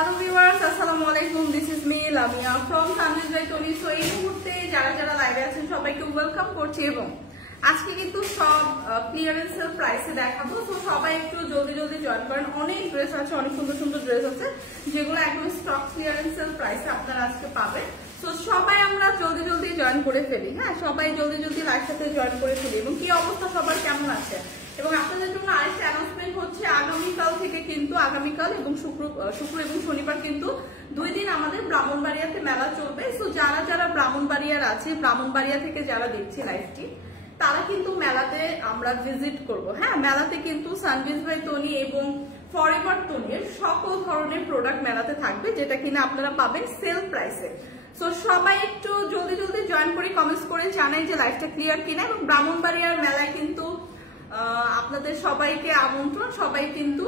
Hello viewers, আসসালামু আলাইকুম। This is me Lamia from Tanvir by Toni. So এই মুহূর্তে যারা যারা লাইভে আছেন সবাইকে ওয়েলকাম করছি এবং আজকে কিন্তু সব ক্লিয়ারেন্স সেল প্রাইসে দেখাবো। তো সবাই একটু জলদি জলদি জয়েন করেন। অনেক ড্রেস আছে, অনেক সুন্দর সুন্দর ড্রেস আছে যেগুলো একদম স্টক ক্লিয়ারেন্স সেল প্রাইসে আপনারা আজকে পাবেন। তো সবাই আমরা জলদি জলদি জয়েন করে ফেলি। হ্যাঁ, সবাই জলদি জলদি লাইভ সাথে জয়েন করে ফেলি। এবং কি অবস্থা সবার কেমন আছে? এবং আপনাদের জন্য আরেকটা অ্যানাউন্সমেন্ট হচ্ছে, আগামীকাল থেকে কিন্তু আগামীকাল এবং শুক্র এবং শনিবার কিন্তু 2 দিন আমাদের ব্রাহ্মণবাড়িয়াতে মেলা চলবে। সো যারা যারা ব্রাহ্মণবাড়িয়ার আছে, ব্রাহ্মণবাড়িয়া থেকে যারা দেখছে লাইভটি, তারা কিন্তু মেলাতে আমরা ভিজিট করব। হ্যাঁ, মেলাতে কিন্তু তানভীর বাই তনি এবং ফরএভার তনির সকল ধরনের প্রোডাক্ট মেলাতে থাকবে, যেটা কিনা আপনারা পাবেন সেল প্রাইসে। সো সবাই একটু জলদি জলদি জয়েন করে কমেন্টস করে জানাই যে লাইভটা ক্লিয়ার কিনা। এবং ব্রাহ্মণবাড়িয়ার মেলায় কিন্তু আপনাদের সবাইকে আমন্ত্রণ, সবাই কিন্তু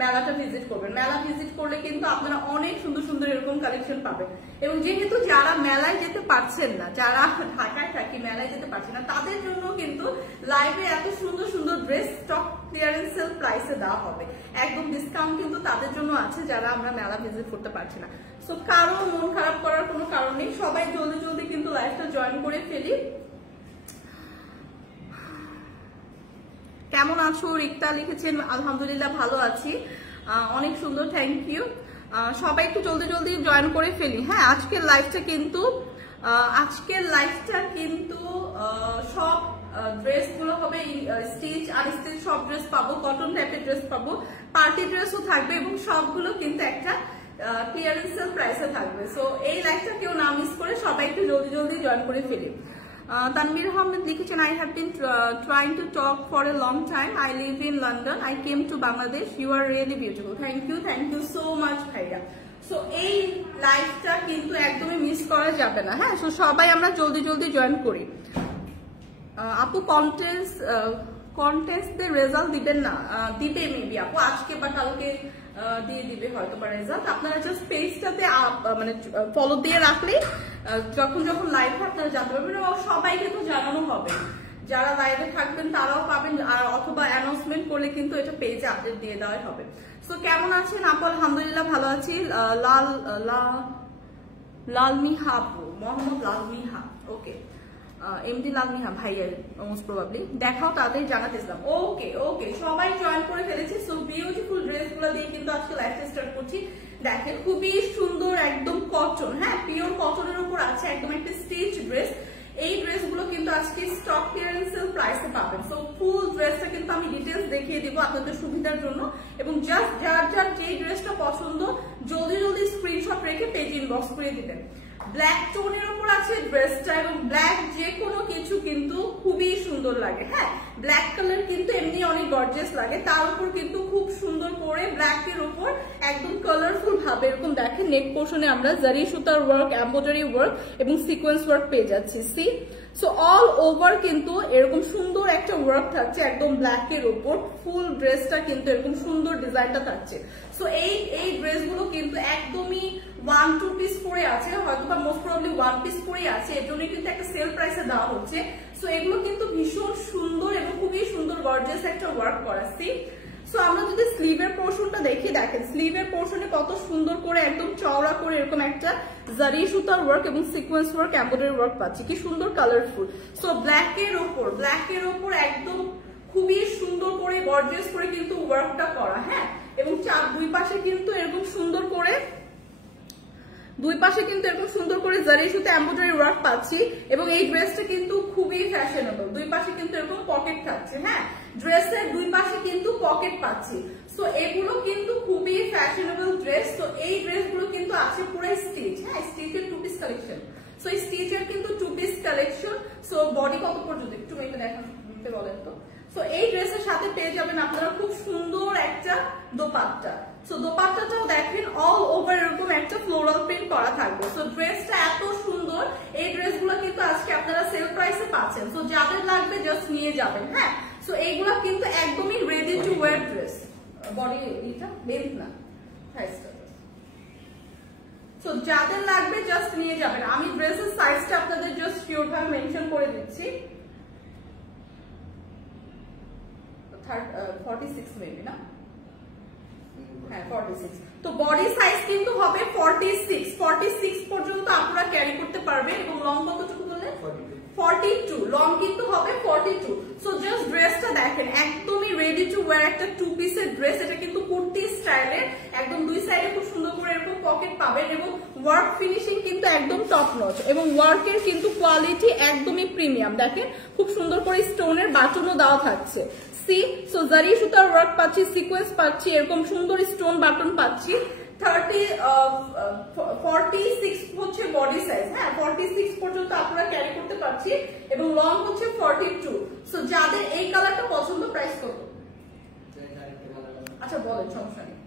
মেলাটা ভিজিট করবেন। মেলা ভিজিট করলে কিন্তু আপনারা অনেক সুন্দর সুন্দর এরকম কালেকশন পাবেন। এবং যেহেতু যারা মেলায় যেতে পারছেন না, যারা ঢাকায় থাকি মেলায় যেতে পারছেন না, তাদের জন্য কিন্তু লাইভে এত সুন্দর সুন্দর ড্রেস স্টক ক্লিয়ারেন্স সেল প্রাইসে দেওয়া হবে। একদম ডিসকাউন্ট কিন্তু তাদের জন্য আছে যারা আমরা মেলা ভিজিট করতে পারছি না। সো কারো মন খারাপ করার কোনো কারণ নেই, সবাই জলদি জলদি কিন্তু লাইভটা জয়েন করে ফেলি। কেমন আছো? রিক্তা লিখেছেন আলহামদুলিল্লাহ ভালো আছি, অনেক সুন্দর, থ্যাংক ইউ। সবাই একটু জলদি জলদি জয়েন করে ফেলি। হ্যাঁ, আজকের লাইভটা কিন্তু সব ড্রেস গুলো হবে স্টিচ আনস্টিচ, সব ড্রেস পাবো, কটন টাইপের ড্রেস পাবো, পার্টি ড্রেসও থাকবে এবং সবগুলো কিন্তু একটা ক্লিয়ারেন্স সেল প্রাইসে থাকবে। সো এই লাইভটা কেউ না মিস করে সবাই একটু জলদি জলদি জয়েন করে ফেলি। Tanvir Ahmed লিখেছেন, I have been trying to talk for a long time. I live in London. I came to Bangladesh. You are really beautiful. Thank you so much ভাইয়া। সো এই লাইভটা কিন্তু একদমই মিস করা যাবে না। হ্যাঁ, সো সবাই আমরা জলদি জলদি জয়েন করি। আপু কন্টেস্টের রেজাল্ট দিবেন না? দিবে মেবি আপু, আজকে বা কালকে দিয়ে দিবে হয়তো বা রেজাল্ট। আপনারা জাস্ট পেজটাতে মানে ফলো দিয়ে রাখলেই যখন যখন লাইভ হয় আপনারা জানতে পারবেন। এবং সবাইকে তো জানানো হবে, যারা লাইভে থাকবেন তারাও পাবেন, আর অথবা অ্যানাউন্সমেন্ট করলে কিন্তু এটা পেজে আপডেট দিয়ে দেওয়া হবে। সো কেমন আছেন আপু? আলহামদুলিল্লাহ ভালো আছি। লালমিহা আপু, মোহাম্মদ লালমিহা, ওকে, এমডি লালমিহা ভাইয়ের মোস্ট প্রবাবলি। দেখাও তাদের জানাতে ইসলাম, ওকে সবাই জয়েন করে ফেলেছি। সো বিউটিফুল ড্রেস গুলো দিয়ে কিন্তু আজকে লাইভটা স্টার্ট করছি। দেখেন খুবই সুন্দর, একদম কটন, হ্যাঁ পিওর কটনের উপর আছে একদম একটা স্টিচ ড্রেস। এই ড্রেসগুলো কিন্তু আজকে স্টক ক্লিয়ারেন্স সেল প্রাইসে পাবেন। সো ফুল ড্রেসটা কিন্তু আমি ডিটেলস দেখিয়ে দিব আপনাদের সুবিধার জন্য। এবং জাস্ট যার যার যে ড্রেসটা পছন্দ জলদি জলদি স্ক্রিনশট রেখে পেজ ইনবক্স করে দিবেন। ব্ল্যাক টোনের উপর আছে ড্রেসটা এবং ব্ল্যাক যে কোনো কিছু কিন্তু খুবই সুন্দর লাগে। হ্যাঁ, ব্ল্যাক কালার কিন্তু এমনি অনেক গর্জিয়াস লাগে, তার উপর কিন্তু খুব সুন্দর করে ব্ল্যাকের উপর একদম কালারফুল ভাবে এরকম দেখেন নেক পোর্শনে আমরা জারি সুতার ওয়ার্ক, এমব্রয়ডারি ওয়ার্ক এবং সিকোয়েন্স ওয়ার্ক পেয়ে যাচ্ছি। সি, সো অল ওভার কিন্তু এরকম সুন্দর একটা ওয়ার্ক থাকছে একদম ব্ল্যাকের উপর। ফুল ড্রেসটা কিন্তু এরকম সুন্দর ডিজাইনটা থাকছে। সো এই ড্রেসগুলো কিন্তু একদমই 1-2 পিস করে আছে, হয়তো বা মোস্ট প্রবাবলি 1 পিস করে আছে, এর জন্য কিন্তু একটা সেল প্রাইসে দেওয়া হচ্ছে। সো এগুলো কিন্তু ভীষণ সুন্দর এবং খুবই সুন্দর গর্জিয়াস একটা ওয়ার্ক করা। সি, সো আমরা যদি স্লিভের পোর্শনটা দেখি, দেখেন স্লিভের পোর্শনে কত সুন্দর করে একদম চওড়া করে এরকম একটা জারি সুতার ওয়ার্ক এবং সিকোয়েন্স ওয়ার্ক, এমব্রয়ডারি ওয়ার্ক পাচ্ছি, কি সুন্দর কালারফুল। সো ব্ল্যাকের ওপর একদম খুবই সুন্দর করে গর্জিয়াস করে কিন্তু ওয়ার্কটা করা। হ্যাঁ, এবং দুই পাশে কিন্তু এরকম সুন্দর করে জারি সুতা এমব্রয়ডারি ওয়ার্ক পাচ্ছি। এবং এই ড্রেসটা কিন্তু খুবই ফ্যাশনেবল, দুই পাশে কিন্তু এরকম পকেট থাকছে। হ্যাঁ, ড্রেসের দুই পাশে কিন্তু পকেট পাচ্ছি। সো এগুলো কিন্তু খুবই ফ্যাশনেবল ড্রেস। তো এই ড্রেসগুলো কিন্তু আছে পুরো স্টিচ। হ্যাঁ, স্টিচের 2 পিস কালেকশন। সো এই স্টিচের কিন্তু 2 পিস কালেকশন। সো বডি কত পর্যন্ত একটু মেপে দেখাতে বলেন তো। সো এই ড্রেসের সাথে পেয়ে যাবেন আপনারা খুব সুন্দর একটা দোপাট্টা। সো দোপাট্টাটাও দেখেন অল ওভার এরকম একটা ফ্লোরাল প্রিন্ট করা থাকবে। সো ড্রেসটা এত সুন্দর, এই ড্রেসগুলো কিন্তু আজকে আপনারা সেল প্রাইসে পাচ্ছেন। সো যাদের লাগবে জাস্ট নিয়ে যাবেন। হ্যাঁ, সো এইগুলা কিন্তু একদমই ready to wire dress. Body এটা লেন্থ না, সো যাদের লাগবে জাস্ট নিয়ে যাবেন। আমি ড্রেসের সাইজটা আপনাদের জাস্ট শিওর ভাবে মেনশন করে দিচ্ছি। 46 মেবি না, হ্যাঁ 46। তো বডি সাইজ কিন্তু হবে 46 পর্যন্ত আপনারা ক্যারি করতে পারবেন এবং লং কতটুকু বললেন 42 লং কিন্তু হবে 42 সো জাস্ট ড্রেসটা দেখেন একদমই রেডি টু ওয়্যার একটা টু পিসের ড্রেস এটা কিন্তু কুর্তি স্টাইলের একদম দুই সাইডে খুব সুন্দর করে এরকম পকেট পাবেন এবং ওয়ার্ক ফিনিশিং কিন্তু একদম টপ নচ এবং ওয়ার্কের কিন্তু কোয়ালিটি একদমই প্রিমিয়াম দেখেন খুব সুন্দর করে স্টোনের বাটনও দেওয়া থাকছে সি সো জারি সুতার ওয়ার্ক পাচ্ছি সিকোয়েন্স পাচ্ছি এরকম সুন্দর স্টোন বাটন পাচ্ছি 46 হচ্ছে বডি সাইজ হ্যাঁ 46 পর্যন্ত আপনারা ক্যারি করতে পারছি এবং লং হচ্ছে 42 সো যাদের এই কালারটা পছন্দ প্রাইস কত আচ্ছা বলেন সমস্যা নেই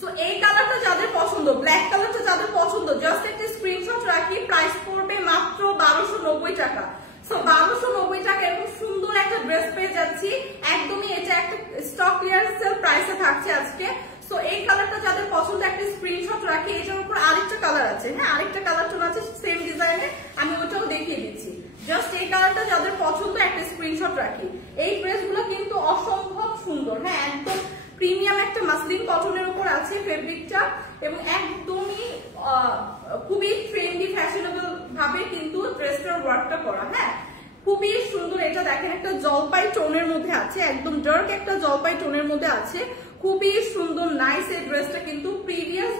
সো এই কালারটা যাদের পছন্দ ব্ল্যাক কালারটা যাদের পছন্দ জাস্ট একটা স্ক্রিনশট রাখি প্রাইস পড়বে মাত্র 1290 টাকা সো 1290 টাকা এরকম সুন্দর একটা ড্রেস পেয়ে যাচ্ছি একদমই এটা একটা স্টক ক্লিয়ারেন্স সেল প্রাইসে থাকছে আজকে সো এই কালারটা যাদের পছন্দ একটা স্ক্রিনশট রাখি এটার উপর আরেকটা কালার আছে হ্যাঁ আরেকটা কালার টোন আছে সেম ডিজাইনে আমি ওটাও দেখিয়ে দিচ্ছি জাস্ট এই কালারটা যাদের পছন্দ একটা স্ক্রিনশট রাখি এই ড্রেসগুলো কিন্তু অসম্ভব সুন্দর হ্যাঁ একদম প্রিমিয়াম একটা মাসলিন কটনের উপর আছে ফেব্রিকটা এবং একদমই খুবই ট্রেন্ডি ফ্যাশনেবল ভাবে কিন্তু ড্রেসটার ওয়ার্কটা করা হ্যাঁ খুবই সুন্দর এটা দেখেন একটা জলপাই টোনের মধ্যে আছে একদম ডার্ক একটা জলপাই টোনের মধ্যে আছে খুবই সুন্দর নাইস এই ড্রেসটা কিন্তু প্রিভিয়াস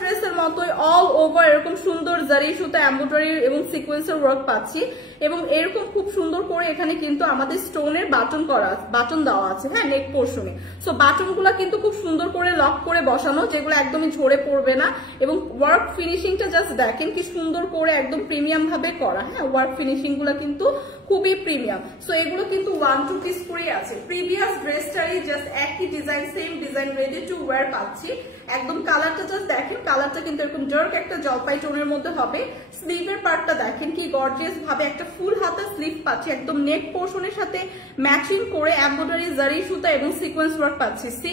ড্রেসের মতোই অল ওভার এরকম সুন্দর জারি সুতা এমব্রয়ডারি এবং সিকোয়েন্সের ওয়ার্ক পাচ্ছি এবং এরকম খুব সুন্দর করে এখানে কিন্তু আমাদের স্টোনের বাটন দেওয়া আছে হ্যাঁ নেক পোর্শনে সো বাটনগুলো কিন্তু খুব সুন্দর করে লক করে বসানো যেগুলো একদমই ঝরে পড়বে না এবং ওয়ার্ক ফিনিশিংটা জাস্ট দেখেন কি সুন্দর করে একদম প্রিমিয়াম ভাবে করা হ্যাঁ ওয়ার্ক ফিনিশিং গুলো কিন্তু খুবই প্রিমিয়াম সো এগুলো কিন্তু 1-2 পিস করে আছে প্রিভিয়াস ড্রেসটারই জাস্ট একই design same design ready to wire পাচ্ছি একদম কালারটা জাস্ট দেখেন কালারটা কিন্তু এরকম ডার্ক একটা জলপাই টোনের মধ্যে হবে স্লিভের পার্টটা দেখেন কি গর্জিয়াস ভাবে একটা ফুল হাতা স্লিভ পাচ্ছি একদম নেক পোর্শনের সাথে ম্যাচিং করে এমব্রয়ডারি জারি সুতা এবং সিকোয়েন্স ওয়ার্ক পাচ্ছি সি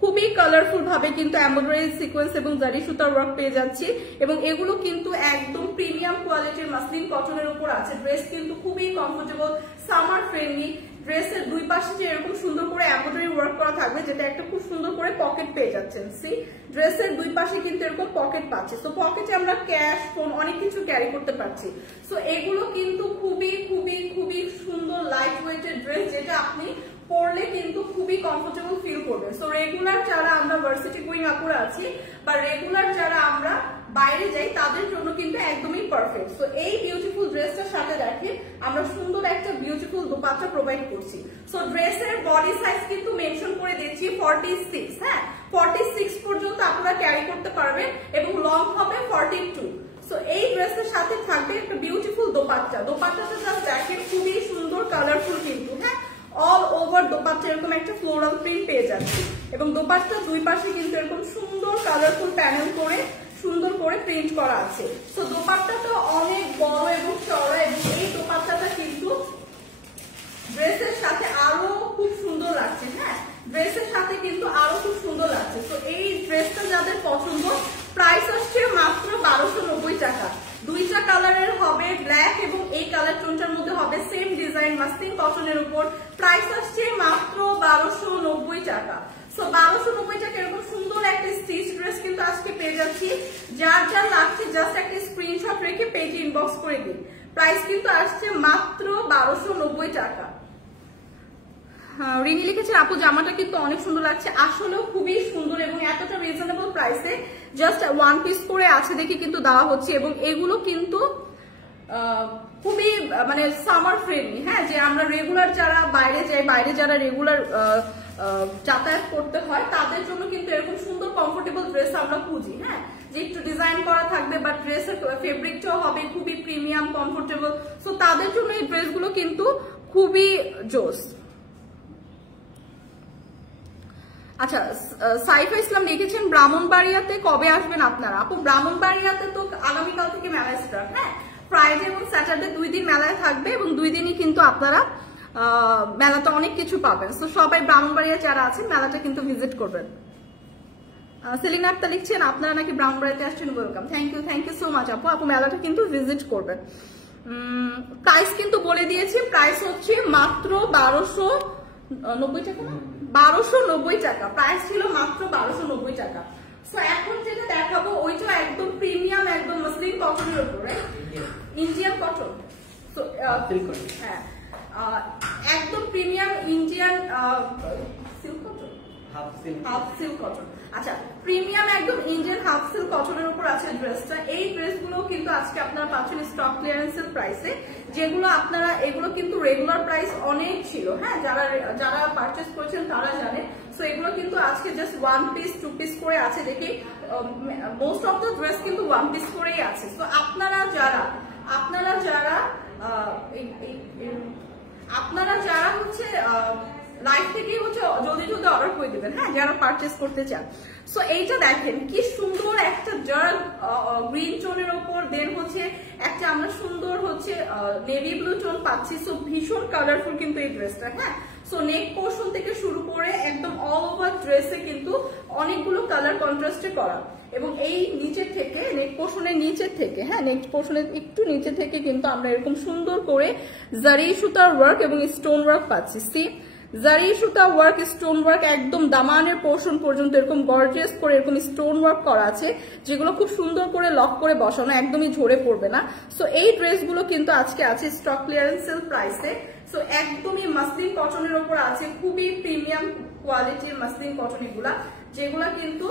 খুবই কালারফুল ভাবে কিন্তু এমব্রয়ডারি সিকোয়েন্স এবং জারি সুতার ওয়ার্ক পেয়ে যাচ্ছি এবং এগুলো কিন্তু একদম প্রিমিয়াম কোয়ালিটির মাসলিন কটনের উপর আছে ড্রেস কিন্তু খুবই কমফোর্টেবল সামার ফ্রেন্ডলি ড্রেসের দুই পাশে যে এরকম সুন্দর করে এমব্রয়ডারি ওয়ার্ক করা থাকবে যেটা একটা খুব সুন্দর করে পকেট পেয়ে যাচ্ছেন সি ড্রেসের দুই পাশে কিন্তু এরকম পকেট পাচ্ছে তো পকেটে আমরা ক্যাশ ফোন অনেক কিছু ক্যারি করতে পারছি সো এগুলো কিন্তু খুবই খুবই খুবই সুন্দর লাইট ওয়েটের ড্রেস যেটা আপনি পরলে কিন্তু খুবই কমফোর্টেবল ফিল করবেন সো রেগুলার যারা আমরা ভার্সিটি গোয়িং আপুরা আছি বা রেগুলার যারা আমরা বাইরে যাই তাদের জন্য কিন্তু একদমই পারফেক্ট সো এই বিউটিফুল ড্রেসটার সাথে দেখে আমরা সুন্দর একটা বিউটিফুল দোপাট্টা প্রোভাইড করছি সো ড্রেসের বডি সাইজ কিন্তু মেনশন করে দিচ্ছি 46 হ্যাঁ 46 পর্যন্ত আপনারা ক্যারি করতে পারবেন এবং লং হবে 42 সো এই ড্রেসের সাথে থাকবে একটা বিউটিফুল দোপাট্টাটা জাস্ট দেখেন খুবই সুন্দর কালারফুল কিন্তু হ্যাঁ অল ওভার দোপাট্টা এরকম একটা ফ্লোরাল প্রিন্ট পেয়ে যাচ্ছে এবং দোপাট্টা দুই পাশে কিন্তু এরকম সুন্দর কালারফুল প্যানেল করে সুন্দর করে প্রিন্ট করা আছে তো দোপাট্টাটা অনেক বড় এবং চওড়া এবং এই দোপাট্টাটা কিন্তু ড্রেসের সাথে আরো খুব সুন্দর লাগছে হ্যাঁ ড্রেসের সাথে কিন্তু আরো খুব সুন্দর লাগছে তো এই ড্রেসটা যাদের পছন্দ প্রাইস আসছে মাত্র 1290 টাকা দুইটা কালারের হবে ব্ল্যাক এবং এই কালার টোনটার মধ্যে হবে সেম ডিজাইন মাসলিন কটনের উপর প্রাইস আসছে মাত্র 1290 টাকা সো 1290 টাকা এরকম সুন্দর একটা স্টিচ ড্রেস কিন্তু আজকে পেয়ে যাচ্ছি যার যার লাগছে জাস্ট একটা স্ক্রিনশট রেখে পেজে ইনবক্স করে দিন প্রাইস কিন্তু আসছে মাত্র 1290 টাকা রিনি লিখেছেন আপু জামাটা কিন্তু অনেক সুন্দর লাগছে আসলেও খুবই সুন্দর এবং এতটা রিজনেবল প্রাইসে জাস্ট ওয়ান পিস করে আছে দেখে কিন্তু দেওয়া হচ্ছে এবং এগুলো কিন্তু খুবই মানে সামার ফ্রেন্ডলি হ্যাঁ যে আমরা রেগুলার যারা বাইরে যাই বাইরে যারা রেগুলার যাতায়াত করতে হয় তাদের জন্য কিন্তু এরকম সুন্দর কমফোর্টেবল ড্রেস আমরা খুঁজি হ্যাঁ যে একটু ডিজাইন করা থাকবে বা ড্রেসের ফেব্রিকটাও হবে খুবই প্রিমিয়াম কমফোর্টেবল সো তাদের জন্য এই ড্রেসগুলো কিন্তু খুবই জোস আচ্ছা সাইফা ইসলাম লিখেছেন ব্রাহ্মণবাড়িয়াতে কবে আসবেন আপনারা আপু ব্রাহ্মণবাড়িয়াতে তো আগামীকাল থেকে মেলা স্টার্ট হ্যাঁ ফ্রাইডে এবং স্যাটারডে 2 দিন মেলায় থাকবে এবং 2 দিনই কিন্তু আপনারা মেলাতে অনেক কিছু পাবেন তো সবাই ব্রাহ্মণবাড়িয়া যারা আছেন মেলাটা কিন্তু ভিজিট করবেন সেলিনা আক্তার লিখছেন আপনারা নাকি ব্রাহ্মণবাড়িয়াতে আসছেন welcome thank you so much আপু মেলাটা কিন্তু ভিজিট করবেন প্রাইস কিন্তু বলে দিয়েছি প্রাইস হচ্ছে মাত্র 1290 টাকা না 1290 টাকা, প্রাইস ছিল মাত্র 1290 টাকা। সো এখন যেটা দেখাবো ওইটা একদম প্রিমিয়াম, একদম মসলিন কটনের উপরে, ইন্ডিয়ান কটন। সো হ্যাঁ একদম premium Indian silk cotton, half silk cotton. আচ্ছা প্রিমিয়াম একদম ইন্ডিয়ান হাফ সিল্ক কটনের উপর আছে ড্রেসটা। এই ড্রেসগুলো কিন্তু আজকে আপনারা পাচ্ছেন স্টক ক্লিয়ারেন্সের প্রাইসে, যেগুলো আপনারা এগুলো কিন্তু রেগুলার প্রাইস অনেক ছিল, হ্যাঁ যারা পারচেজ করেছেন তারা জানে। সো এগুলো কিন্তু আজকে জাস্ট 1 পিস 2 পিস করে আছে, দেখি মোস্ট অফ দ্য ড্রেস কিন্তু 1 পিস করেই আছে। সো আপনারা যারা হচ্ছে লাইভ থেকে হচ্ছে জলদি জলদি অর্ডার করে দিবেন, হ্যাঁ যারা পারচেজ করতে চান। সো এইটা দেখেন কি সুন্দর একটা ডার্ক গ্রিন টোনের উপর, দেন হচ্ছে একটা আমরা সুন্দর হচ্ছে নেভি ব্লু টোন পাচ্ছি। সো ভীষণ কালারফুল কিন্তু এই ড্রেসটা, হ্যাঁ। সো নেক পোর্শন থেকে শুরু করে একদম অল ওভার ড্রেসে কিন্তু অনেকগুলো কালার কন্ট্রাস্টে করা, এবং এই নিচের থেকে নেক পোর্শনের নিচের থেকে, হ্যাঁ নেক পোর্শনের একটু নিচে থেকে কিন্তু আমরা এরকম সুন্দর করে জারি সুতার ওয়ার্ক এবং স্টোন ওয়ার্ক পাচ্ছি। সি জারি সুতা ওয়ার্ক, স্টোন ওয়ার্ক, একদম দামানের পোর্শন পর্যন্ত এরকম গর্জিয়াস করে এরকম স্টোন ওয়ার্ক করা আছে, যেগুলো খুব সুন্দর করে লক করে বসানো, একদমই ঝরে পড়বে না। সো এই ড্রেসগুলো কিন্তু আজকে আছে স্টক ক্লিয়ারেন্স সেল প্রাইসে। সো একদমই মাসলিন কটনের উপর আছে, খুবই প্রিমিয়াম কোয়ালিটির মাসলিন কটন এগুলা, যেগুলা কিন্তু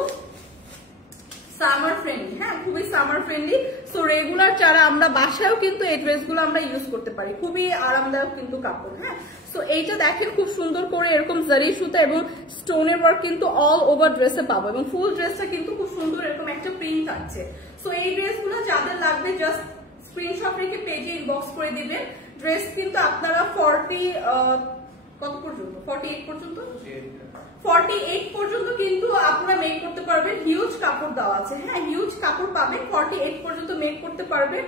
সামার ফ্রেন্ডলি, হ্যাঁ খুবই সামার ফ্রেন্ডলি। সো রেগুলার যারা আমরা বাসায়ও কিন্তু এই ড্রেসগুলো আমরা ইউজ করতে পারি, খুবই আরামদায়ক কিন্তু কাপড়, হ্যাঁ। সো এইটা দেখেন খুব সুন্দর করে এরকম জারি সুতা এবং স্টোনের ওয়ার্ক কিন্তু অল ওভার ড্রেসে পাবো, এবং ফুল ড্রেসটা কিন্তু খুব সুন্দর এরকম একটা প্রিন্ট আছে। সো এই ড্রেসগুলো যাদের লাগবে জাস্ট স্ক্রিনশট রেখে পেজে ইনবক্স করে দিবেন। ড্রেস কিন্তু আপনারা 48 পর্যন্ত কিন্তু আপনারা মেক করতে পারবেন। হিউজ কাপড় দেওয়া আছে, হ্যাঁ হিউজ কাপড় পাবেন, 48 পর্যন্ত মেক করতে পারবেন।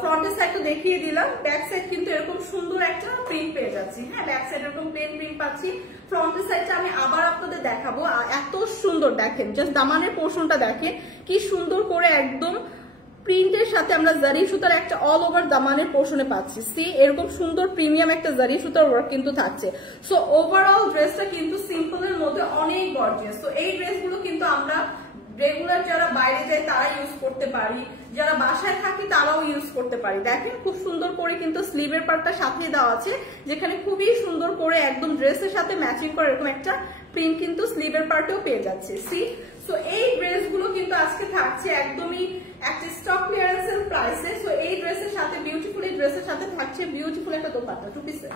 ফ্রন্টের সাইড তো দেখিয়ে দিলাম, ব্যাক সাইড কিন্তু এরকম সুন্দর একটা প্রিন্ট পেয়ে যাচ্ছি, হ্যাঁ ব্যাক সাইড এরকম প্লেন প্রিন্ট পাচ্ছি। ফ্রন্টের সাইডটা আমি আবার আপনাদের দেখাবো, এত সুন্দর দেখেন, জাস্ট দামানের পোর্শনটা দেখেন কি সুন্দর করে একদম প্রিন্টের সাথে আমরা জারি সুতার একটা অল ওভার দামানের পোর্শনে পাচ্ছি। সি এরকম সুন্দর প্রিমিয়াম একটা জারি সুতার ওয়ার্ক কিন্তু থাকছে। সো ওভারঅল ড্রেসটা কিন্তু সিম্পলের মধ্যে অনেক গর্জিয়াস। তো এই ড্রেসগুলো কিন্তু আমরা রেগুলার যারা বাইরে যায় তারা ইউজ করতে পারি, যারা বাসায় থাকি তারাও ইউজ করতে পারি। দেখেন খুব সুন্দর করে কিন্তু স্লিভের পার্টটা সাথে দেওয়া আছে, যেখানে খুবই সুন্দর করে একদম ড্রেসের সাথে ম্যাচিং করে এরকম একটা প্রিন্ট কিন্তু স্লিভের পার্টেও পেয়ে যাচ্ছে। সি সো এই ড্রেসগুলো কিন্তু আজকে থাকছে একদমই একটা স্টক ক্লিয়ারেন্সের প্রাইসে। সো এই ড্রেসের সাথে বিউটিফুল, এই ড্রেসের সাথে থাকছে বিউটিফুল একটা দোপাট্টা, 2 পিসের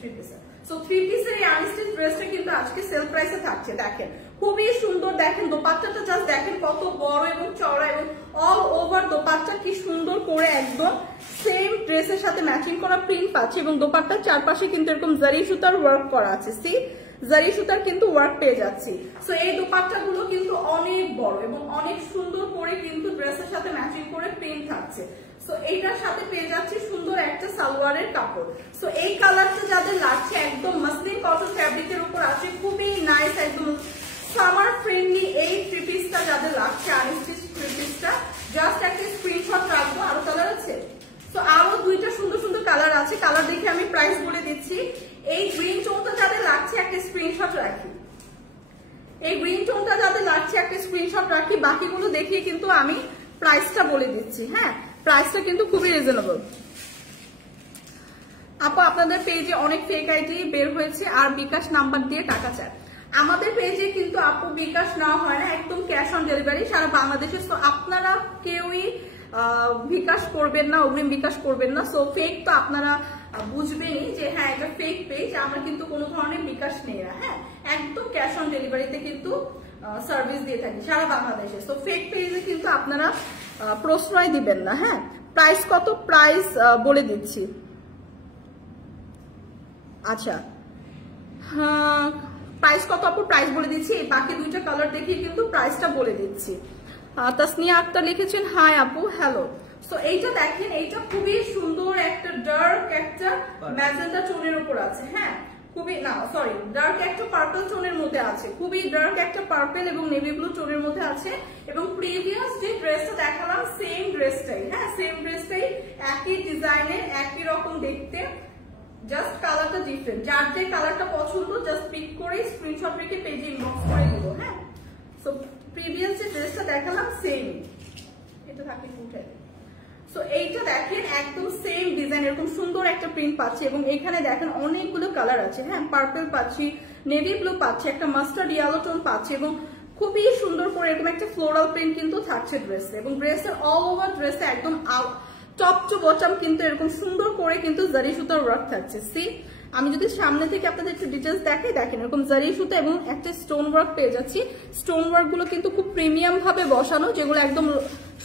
3 পিসের। সো 3 পিসের এই আনস্টিচ ড্রেসটা কিন্তু আজকে সেল প্রাইসে থাকছে। দেখেন খুবই সুন্দর, দেখেন দোপাট্টাটা জাস্ট দেখেন কত বড় এবং চওড়া, এবং অল ওভার দোপাট্টা কি সুন্দর করে একদম সেম ড্রেসের সাথে ম্যাচিং করা প্রিন্ট পাচ্ছে, এবং দোপাট্টার চারপাশে কিন্তু এরকম জারি সুতার ওয়ার্ক করা আছে। সি জারি সুতার কিন্তু ওয়ার্ক পেয়ে যাচ্ছি। সো এই দোপাট্টাগুলো কিন্তু অনেক বড় এবং অনেক সুন্দর করে কিন্তু ড্রেসের সাথে ম্যাচিং করে প্রিন্ট থাকছে। সো এইটার সাথে পেয়ে যাচ্ছে সুন্দর একটা সালোয়ারের কাপড়। সো এই কালারটা যাদের লাগছে একদম মাসলিন কটন ফ্যাব্রিকের উপর আছে, খুবই নাইস একদম সামার ফ্রেন্ডলি এই 3 পিসটা যাদের লাগছে, আনস্টিচ 3 পিসটা জাস্ট একটা স্ক্রিনশট রাখবো। আরো কালার আছে, তো আরো 2টা সুন্দর সুন্দর কালার আছে, কালার দেখে আমি প্রাইস বলে দিচ্ছি। এই গ্রিন টোনটা যাদের লাগছে একটা স্ক্রিনশট রাখি, এই গ্রিন টোনটা যাদের লাগছে একটা স্ক্রিনশট রাখি, বাকিগুলো দেখিয়ে কিন্তু আমি প্রাইসটা বলে দিচ্ছি। হ্যাঁ প্রাইসটা কিন্তু খুবই রিজনেবল। আপু আপনাদের পেজে অনেক ফেক আইডি বের হয়েছে আর বিকাশ নাম্বার দিয়ে টাকা চায়। আমাদের পেজে কিন্তু আপু বিকাশ নেওয়া হয় না, একদম ক্যাশ অন ডেলিভারি সারা বাংলাদেশে। সো আপনারা কেউই বিকাশ করবেন না, অগ্রিম বিকাশ করবেন না। সো ফেক তো আপনারা বুঝবেনই যে হ্যাঁ এটা ফেক পেজ, আমরা কিন্তু কোনো ধরনের বিকাশ নেই না, হ্যাঁ একদম ক্যাশ অন ডেলিভারিতে কিন্তু সার্ভিস দিয়ে থাকি সারা বাংলাদেশে। সো ফেক পেজে কিন্তু আপনারা প্রশ্রয় দিবেন না। হ্যাঁ প্রাইস কত, প্রাইস বলে দিচ্ছি। আচ্ছা হ্যাঁ প্রাইস কত আপু, প্রাইস বলে দিচ্ছি, বাকি 2টা কালার দেখিয়ে কিন্তু প্রাইসটা বলে দিচ্ছি। তাসনিয়া আক্তার লিখেছেন হাই আপু হ্যালো। সো এইটা দেখেন, এইটা খুবই সুন্দর একটা ডার্ক একটা ম্যাজেন্টা টোনের উপর আছে, হ্যাঁ খুবই না সরি ডার্ক একটা পার্পল টোনের মধ্যে আছে, খুবই ডার্ক একটা পার্পল এবং নেভি ব্লু টোনের মধ্যে আছে। এবং প্রিভিয়াস যে ড্রেসটা দেখালাম সেম ড্রেসটাই, হ্যাঁ সেম ড্রেসটাই, একই ডিজাইনের একই রকম দেখতে, জাস্ট কালারটা ডিফারেন্ট, যার যে কালারটা পছন্দ জাস্ট পিক করে স্ক্রিনশট রেখে পেজে ইনবক্স করে দিব। হ্যাঁ, সো প্রিভিয়াস যে ড্রেসটা দেখালাম সেম, এটা থাকে উঠে। সো এইটা দেখেন একদম সেম ডিজাইন, এরকম সুন্দর একটা প্রিন্ট পাচ্ছি এবং এখানে দেখেন অনেকগুলো কালার আছে। হ্যাঁ, পার্পল পাচ্ছি, নেভি ব্লু পাচ্ছি, একটা মাস্টার্ড ইয়েলো টোন পাচ্ছি এবং খুবই সুন্দর করে এরকম একটা ফ্লোরাল প্রিন্ট কিন্তু থাকছে ড্রেসে এবং ড্রেসের অল ওভার ড্রেসে একদম টপ টু বটম কিন্তু এরকম সুন্দর করে কিন্তু জারি সুতার ওয়ার্ক থাকছে। সি, আমি যদি সামনে থেকে আপনাদের একটু ডিটেলস দেখাই, দেখেন এরকম জারি সুতা এবং একটা স্টোন ওয়ার্ক পেয়ে যাচ্ছি। স্টোন ওয়ার্ক গুলো কিন্তু খুব প্রিমিয়াম ভাবে বসানো, যেগুলো একদম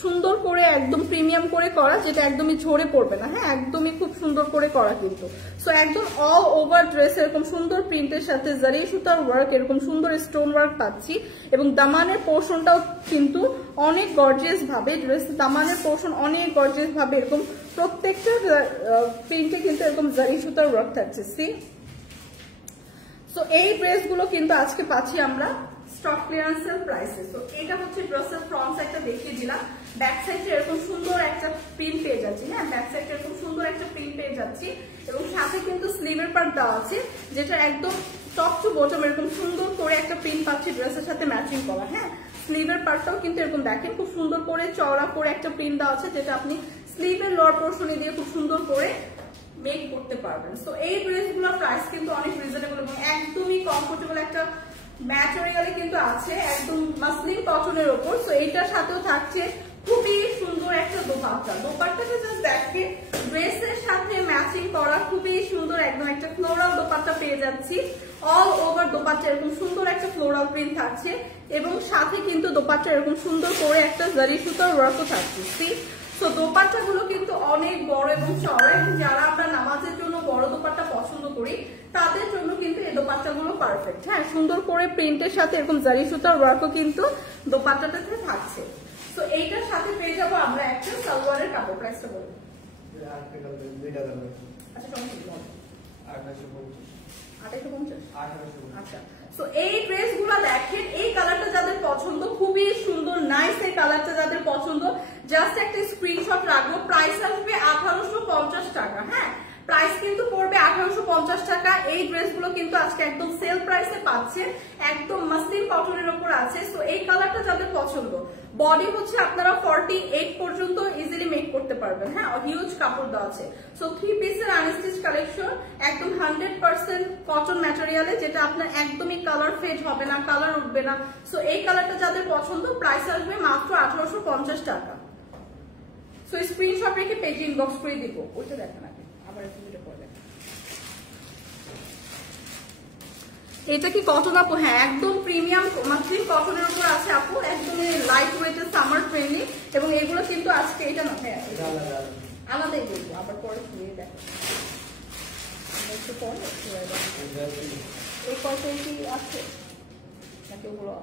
সুন্দর করে একদম প্রিমিয়াম করে করা, যেটা একদমই ঝরে পড়বে না। হ্যাঁ, একদমই খুব সুন্দর করে করা কিন্তু। সো একদম অল ওভার ড্রেস এরকম সুন্দর প্রিন্টের সাথে জারি সুতার ওয়ার্ক, এরকম সুন্দর স্টোন ওয়ার্ক পাচ্ছি এবং দামানের পোর্শনটাও কিন্তু অনেক গর্জিয়াস ভাবে, ড্রেস দামানের পোর্শন অনেক গর্জিয়াস ভাবে এরকম প্রত্যেকটা প্রিন্টে কিন্তু এরকম জারি সুতার ওয়ার্ক থাকছে। সি, সো এই ড্রেসগুলো কিন্তু আজকে পাচ্ছি আমরা স্টক ক্লিয়ারেন্সের প্রাইসে। তো এটা হচ্ছে ড্রেসের ফ্রন্ট সাইডটা দেখিয়ে দিলাম, ব্যাক সাইডে এরকম সুন্দর একটা প্রিন্ট পেয়ে যাচ্ছি। হ্যাঁ, ব্যাক সাইডে এরকম সুন্দর একটা প্রিন্ট পেয়ে যাচ্ছি এবং সাথে কিন্তু স্লিভের পার্ট দেওয়া আছে, যেটা একদম টপ টু বটম এরকম সুন্দর করে একটা প্রিন্ট পাচ্ছি ড্রেসের সাথে ম্যাচিং করা। হ্যাঁ, স্লিভের পার্টটাও কিন্তু এরকম দেখেন খুব সুন্দর করে চওড়া করে একটা প্রিন্ট দেওয়া আছে, যেটা আপনি স্লিভের লোয়ার পোর্শনে দিয়ে খুব সুন্দর করে মেক করতে পারবেন। সো এই ড্রেসগুলোর প্রাইস কিন্তু অনেক রিজনেবল এবং একদমই কমফোর্টেবল একটা ম্যাটেরিয়ালে কিন্তু আছে, একদম মাসলিন কটনের উপর। সো এইটার সাথেও থাকছে খুবই সুন্দর একটা দোপাট্টা। দোপাট্টাটা জাস্ট দেখেন ড্রেসের সাথে ম্যাচিং করা খুবই সুন্দর একদম একটা ফ্লোরাল দোপাট্টা পেয়ে যাচ্ছি। অল ওভার দোপাট্টা এরকম সুন্দর একটা ফ্লোরাল প্রিন্ট থাকছে এবং সাথে কিন্তু দোপাট্টা এরকম সুন্দর করে একটা জারি সুতার ওয়ার্কও থাকছে। তো দোপাট্টা গুলো কিন্তু অনেক বড় এবং চওড়া এবং যারা আমরা নামাজের জন্য বড় দোপাট্টা পছন্দ করি তাদের জন্য কিন্তু এই দোপাট্টা গুলো পারফেক্ট। হ্যাঁ, সুন্দর করে প্রিন্টের সাথে এরকম জারি সুতার ওয়ার্কও কিন্তু দোপাট্টাটাতে থাকছে। তো এইটার সাথে পেয়ে যাবো আমরা একটা সালোয়ারের কাপড়। প্রাইসটা বলবো আচ্ছা। তো এই ড্রেসগুলো দেখেন, এই কালারটা যাদের পছন্দ খুবই সুন্দর নাইস, এই কালারটা যাদের পছন্দ জাস্ট একটা স্ক্রিনশট রাখবো। প্রাইস আসবে 1850 টাকা। হ্যাঁ, প্রাইস কিন্তু পড়বে 1850 টাকা। এই ড্রেসগুলো কিন্তু আজকে একদম সেল প্রাইসে পাচ্ছেন, একদম মাসলিন কটনের উপর আছে। সো এই কালারটা যাদের পছন্দ, বডি হচ্ছে আপনারা 48 পর্যন্ত ইজিলি মেক করতে পারবেন। হ্যাঁ, হিউজ কাপড় দেওয়া আছে। সো 3 পিসের আনস্টিচ কালেকশন, একদম 100% কটন ম্যাটেরিয়ালে, যেটা আপনার একদমই কালার ফেড হবে না, কালার উঠবে না। সো এই কালারটা যাদের পছন্দ প্রাইস আসবে মাত্র 1850 টাকা। সো স্ক্রিনশট রেখে পেজে ইনবক্স করে দিব। ওইটা দেখেন আগে, আবার একটু পরে। এটা কি কটন আপু? হ্যাঁ, একদম প্রিমিয়াম মাসলিন কটনের উপর আছে আপু, একদম লাইট ওয়েটের সামার ট্রেন্ডিং এবং এগুলো কিন্তু আজকে এটা না, হ্যাঁ আলাদাই বলবো, আবার পরে শুনিয়ে দেখো একটু পরে। এই কয়টা কি আছে নাকি ওগুলো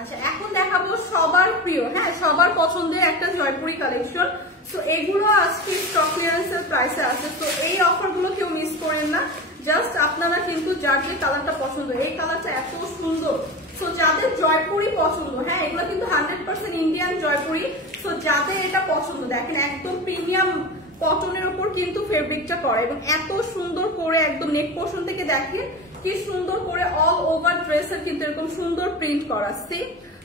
আচ্ছা, এখন দেখাবো সবার প্রিয়, হ্যাঁ সবার পছন্দের একটা জয়পুরি কালেকশন। সো এগুলো আজকে স্টক ক্লিয়ারেন্সের প্রাইসে আছে। তো এই অফার গুলো কেউ মিস করেন না, জাস্ট আপনারা কিন্তু যার যে কালারটা পছন্দ, এই কালারটা এত সুন্দর। সো যাদের জয়পুরি পছন্দ, হ্যাঁ এগুলো কিন্তু 100% ইন্ডিয়ান জয়পুরি। সো যাদের এটা পছন্দ, দেখেন একদম প্রিমিয়াম কটনের উপর কিন্তু ফেব্রিকটা করা এবং এত সুন্দর করে একদম নেক পোর্শন থেকে দেখেন কি সুন্দর করে অল ওভার ড্রেসের কিন্তু এরকম সুন্দর প্রিন্ট করা।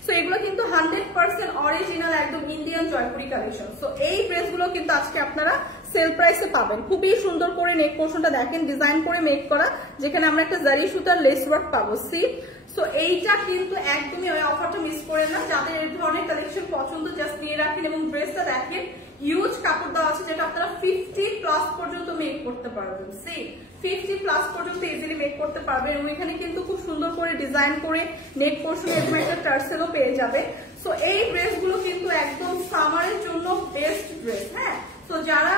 সো এগুলো কিন্তু 100% অরিজিনাল একদম ইন্ডিয়ান জয়পুরি কালেকশন। সো এই ড্রেসগুলো কিন্তু আজকে আপনারা সেল প্রাইসে পাবেন। খুবই সুন্দর করে নেক পোর্শনটা দেখেন ডিজাইন করে মেক করা, যেখানে আমরা একটা জারি সুতার লেস ওয়ার্ক পাবো। সো এইটা কিন্তু একদমই ওই অফারটা মিস করেন না। যাদের এই ধরনের কালেকশন পছন্দ জাস্ট নিয়ে রাখেন এবং ড্রেসটা দেখেন হিউজ কাপড় দেওয়া আছে, যেটা আপনারা 50+ পর্যন্ত মেক করতে পারবেন। 50+ পর্যন্ত ইজিলি মেক করতে পারবেন এবং এখানে কিন্তু খুব সুন্দর করে ডিজাইন করে নেক পোর্শনে এরকম একটা টার্সেলও পেয়ে যাবে। সো এই ড্রেসগুলো কিন্তু একদম সামারের জন্য বেস্ট ড্রেস। হ্যাঁ, তো যারা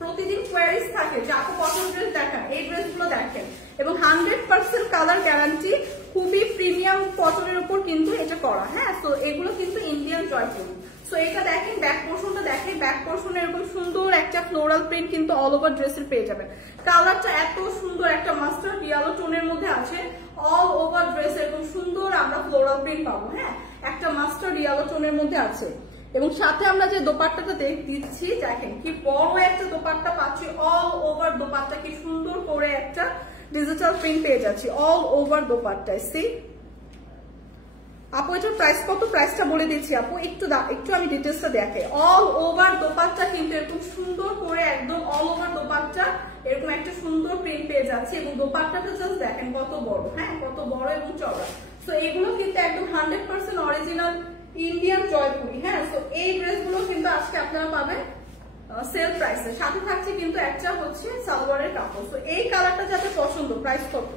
প্রতিদিন কোয়ারিজ থাকে, যাকে পছন্দ ড্রেস দেখেন, এই ড্রেসগুলো দেখেন এবং 100% কালার গ্যারান্টি, খুবই প্রিমিয়াম কটনের উপর কিন্তু এটা করা। হ্যাঁ, তো এগুলো কিন্তু ইন্ডিয়ান জয়পুরি। সো এটা দেখেন ব্যাক পোর্শনটা দেখেন, ব্যাক পোর্শনে এরকম সুন্দর একটা ফ্লোরাল প্রিন্ট কিন্তু অল ওভার ড্রেসের পেয়ে যাবেন। কালারটা এত সুন্দর একটা মাস্টার্ড ইয়েলো টোনের মধ্যে আছে, অল ওভার ড্রেস এরকম সুন্দর আমরা ফ্লোরাল প্রিন্ট পাবো। হ্যাঁ, একটা মাস্টার্ড ইয়েলো টোনের মধ্যে আছে এবং সাথে আমরা যে দোপাট্টাটা দিচ্ছি দেখেন কি বড় একটা দোপাট্টা পাচ্ছি, অল ওভার দোপাট্টা কি সুন্দর করে একটা ডিজিটাল প্রিন্ট পেয়ে যাচ্ছি অল ওভার দোপাট্টায়। সি আপু এটার প্রাইস কত, প্রাইসটা বলে দিচ্ছি আপু, একটু আমি ডিটেলসটা দেখাই। অল ওভার দোপাট্টা কিন্তু এরকম সুন্দর করে একদম অল ওভার দোপাট্টা এরকম একটা সুন্দর প্রিন্ট পেয়ে যাচ্ছে এবং দোপাট্টাটা জাস্ট দেখেন কত বড়, হ্যাঁ কত বড় এবং চওড়া। সো এগুলো কিন্তু একদম 100% অরিজিনাল ইন্ডিয়ান জয়পুরি। হ্যাঁ, সো এই ড্রেসগুলো কিন্তু আজকে আপনারা পাবেন সেল প্রাইসে, সাথে থাকছে কিন্তু একটা হচ্ছে সালোয়ারের কাপড়। সো এই কালারটা যাতে পছন্দ, প্রাইস কত,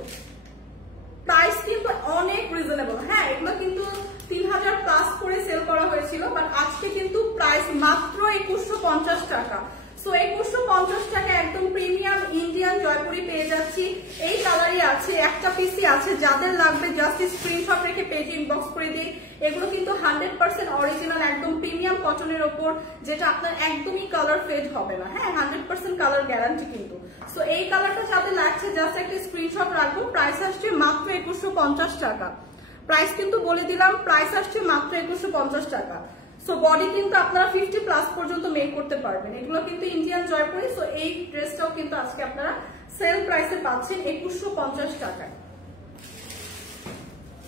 প্রাইস কিন্তু অনেক রিজনেবল। হ্যাঁ, এগুলো কিন্তু 3000 প্লাস করে সেল করা হয়েছিল, বাট আজকে কিন্তু প্রাইস মাত্র 2150 টাকা। সো 2150 টাকা একদম প্রিমিয়াম ইন্ডিয়ান জয়পুরি পেয়ে যাচ্ছি। এই কালারই আছে, একটা পিসি আছে, যাদের লাগবে জাস্ট স্ক্রিনশট রেখে পেজে ইনবক্স করে দিই। এগুলো কিন্তু 100% অরিজিনাল একদম প্রিমিয়াম কটনের ওপর, যেটা আপনার একদমই কালার ফেড হবে না। হ্যাঁ, 100% কালার গ্যারান্টি কিন্তু। সো এই কালারটা যাদের লাগছে জাস্ট একটা স্ক্রিনশট রাখবো। প্রাইস আসছে মাত্র 2150 টাকা। প্রাইস কিন্তু বলে দিলাম, প্রাইস আসছে মাত্র 2150 টাকা। সো বডি কিন্তু আপনারা 50 প্লাস পর্যন্ত মেক করতে পারবেন। এগুলো কিন্তু ইন্ডিয়ান জয়পুরি। সো এই ড্রেসটাও কিন্তু আজকে আপনারা সেল প্রাইসে পাচ্ছেন 2150 টাকায়।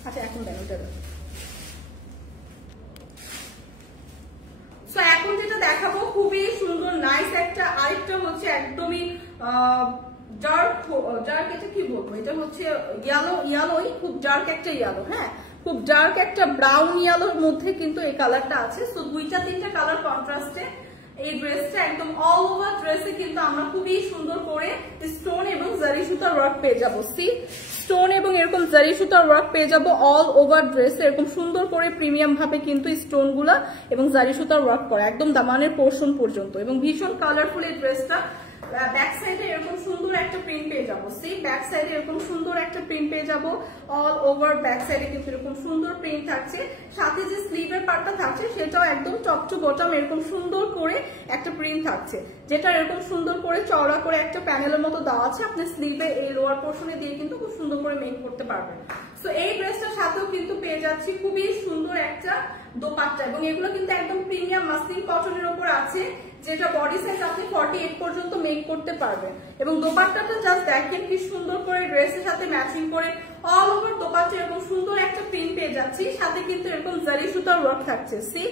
আচ্ছা এখন দেন ওটা। সো এখন যেটা দেখাবো খুবই সুন্দর নাইস একটা, আরেকটা হচ্ছে একদমই ডার্ক, এটা কি বলবো, এটা হচ্ছে ইয়ালোই খুব ডার্ক একটা ইয়ালো। হ্যাঁ, খুব ডার্ক একটা ব্রাউন ইয়ালোর মধ্যে কিন্তু এই কালারটা আছে। সো 2-3টা কালার কন্ট্রাস্টে এই ড্রেসটা একদম অল ওভার ড্রেসে কিন্তু আমরা খুবই সুন্দর করে স্টোন এবং জারি সুতার ওয়ার্ক পেয়ে যাবো। সি স্টোন এবং এরকম জারি সুতার ওয়ার্ক পেয়ে যাবো অল ওভার ড্রেসে, এরকম সুন্দর করে প্রিমিয়াম ভাবে কিন্তু স্টোন গুলা এবং জারি সুতার ওয়ার্ক করা একদম দামানের পোর্শন পর্যন্ত, এবং ভীষণ কালারফুল এই ড্রেসটা। ব্যাক সাইডে এরকম সুন্দর একটা প্রিন্ট পেয়ে যাবো। সি ব্যাক সাইডে এরকম সুন্দর একটা প্রিন্ট পেয়ে যাবো অল ওভার ব্যাক সাইডে কিন্তু এরকম সুন্দর প্রিন্ট থাকছে। সাথে যে স্লিভের পার্টটা থাকছে সেটাও একদম টপ টু বটম এরকম সুন্দর করে একটা প্রিন্ট থাকছে, যেটা এরকম সুন্দর করে চওড়া করে একটা প্যানেলের মতো দেওয়া আছে। আপনি স্লিভে এই লোয়ার পোর্শনে দিয়ে কিন্তু খুব সুন্দর করে মেক করতে পারবেন। সো এই ড্রেসটার সাথেও কিন্তু পেয়ে যাচ্ছি খুবই সুন্দর একটা দোপাট্টা, এবং এগুলো কিন্তু একদম প্রিমিয়াম মাসলিন কটনের উপর আছে, যেটা বডি সাইজ আপনি 48 পর্যন্ত মেক করতে পারবেন। এবং দোপাট্টাটা জাস্ট দেখেন কি সুন্দর করে ড্রেসের সাথে ম্যাচিং করে অল ওভার দোপাট্টা এরকম সুন্দর একটা প্রিন্ট পেয়ে যাচ্ছি। সাথে কিন্তু এরকম জারি সুতার ওয়ার্ক থাকছে। সি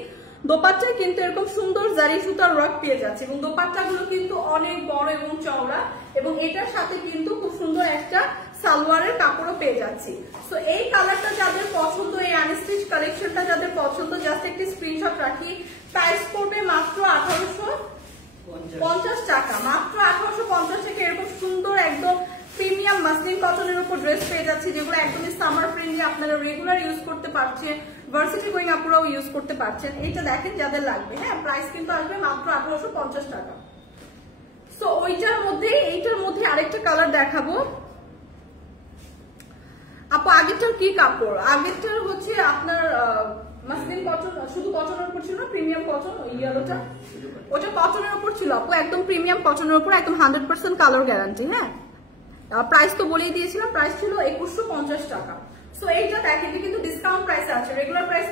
দোপাট্টায় কিন্তু এরকম সুন্দর জারি সুতার ওয়ার্ক পেয়ে যাচ্ছে, এবং দোপাট্টাগুলো কিন্তু অনেক বড় এবং চওড়া, এবং এটার সাথে কিন্তু খুব সুন্দর একটা সালোয়ারের কাপড়ও পেয়ে যাচ্ছি। সো এই কালারটা যাদের পছন্দ, এই আনস্টিচ কালেকশনটা যাদের পছন্দ, জাস্ট একটি স্ক্রিনশট রাখি। প্রাইস পড়বে মাত্র 1850 টাকা। মাত্র 1850 টাকা এরকম সুন্দর একদম প্রিমিয়াম মাসলিন কটনের উপর ড্রেস পেয়ে যাচ্ছি, যেগুলো একদমই সামার ফ্রেন্ডলি, আপনারা রেগুলার ইউজ করতে পারছেন, ভার্সিটি গোয়িং আপুরাও ইউজ করতে পারছেন। এইটা দেখেন যাদের লাগবে। হ্যাঁ, প্রাইস কিন্তু আসবে মাত্র 1850 টাকা। সো এইটার মধ্যে আরেকটা কালার দেখাবো আপু। আগেরটার কি কাপড়? আগেরটার হচ্ছে আপনার মাসলিন কটন, শুধু কটনের উপর ছিল না, প্রিমিয়াম কটন, ওই ইয়েলোটা ওটা কটনের উপর ছিল আপু, একদম প্রিমিয়াম কটনের উপর, একদম 100% কালার গ্যারান্টি। হ্যাঁ, প্রাইস তো বলেই দিয়েছিলাম, প্রাইস ছিল 2150 টাকা। সো এইটা দেখেন কিন্তু ডিসকাউন্ট প্রাইসে আছে, রেগুলার প্রাইস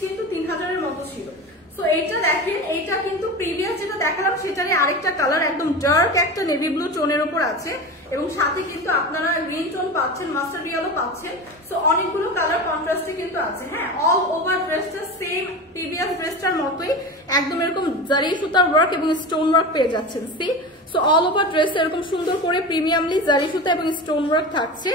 কিন্তু 3000 এর মতো ছিল। সো এইটা দেখেন, এইটা কিন্তু প্রিভিয়াস যেটা দেখালাম সেটারই আরেকটা কালার, একদম ডার্ক একটা নেভি ব্লু টোনের উপর আছে, এবং সাথে কিন্তু আপনারা গ্রিন টোন পাচ্ছেন, মাস্টার্ড ইয়েলো পাচ্ছেন। সো অনেকগুলো কালার কন্ট্রাস্টে কিন্তু আছে। হ্যাঁ, অল ওভার ড্রেসটা সেম প্রিভিয়াস ড্রেসটার মতোই একদম এরকম জারি সুতার ওয়ার্ক এবং স্টোন ওয়ার্ক পেয়ে যাচ্ছেন। See so all over dress এরকম সুন্দর করে প্রিমিয়ামলি জারি সুতা এবং স্টোন ওয়ার্ক থাকছে।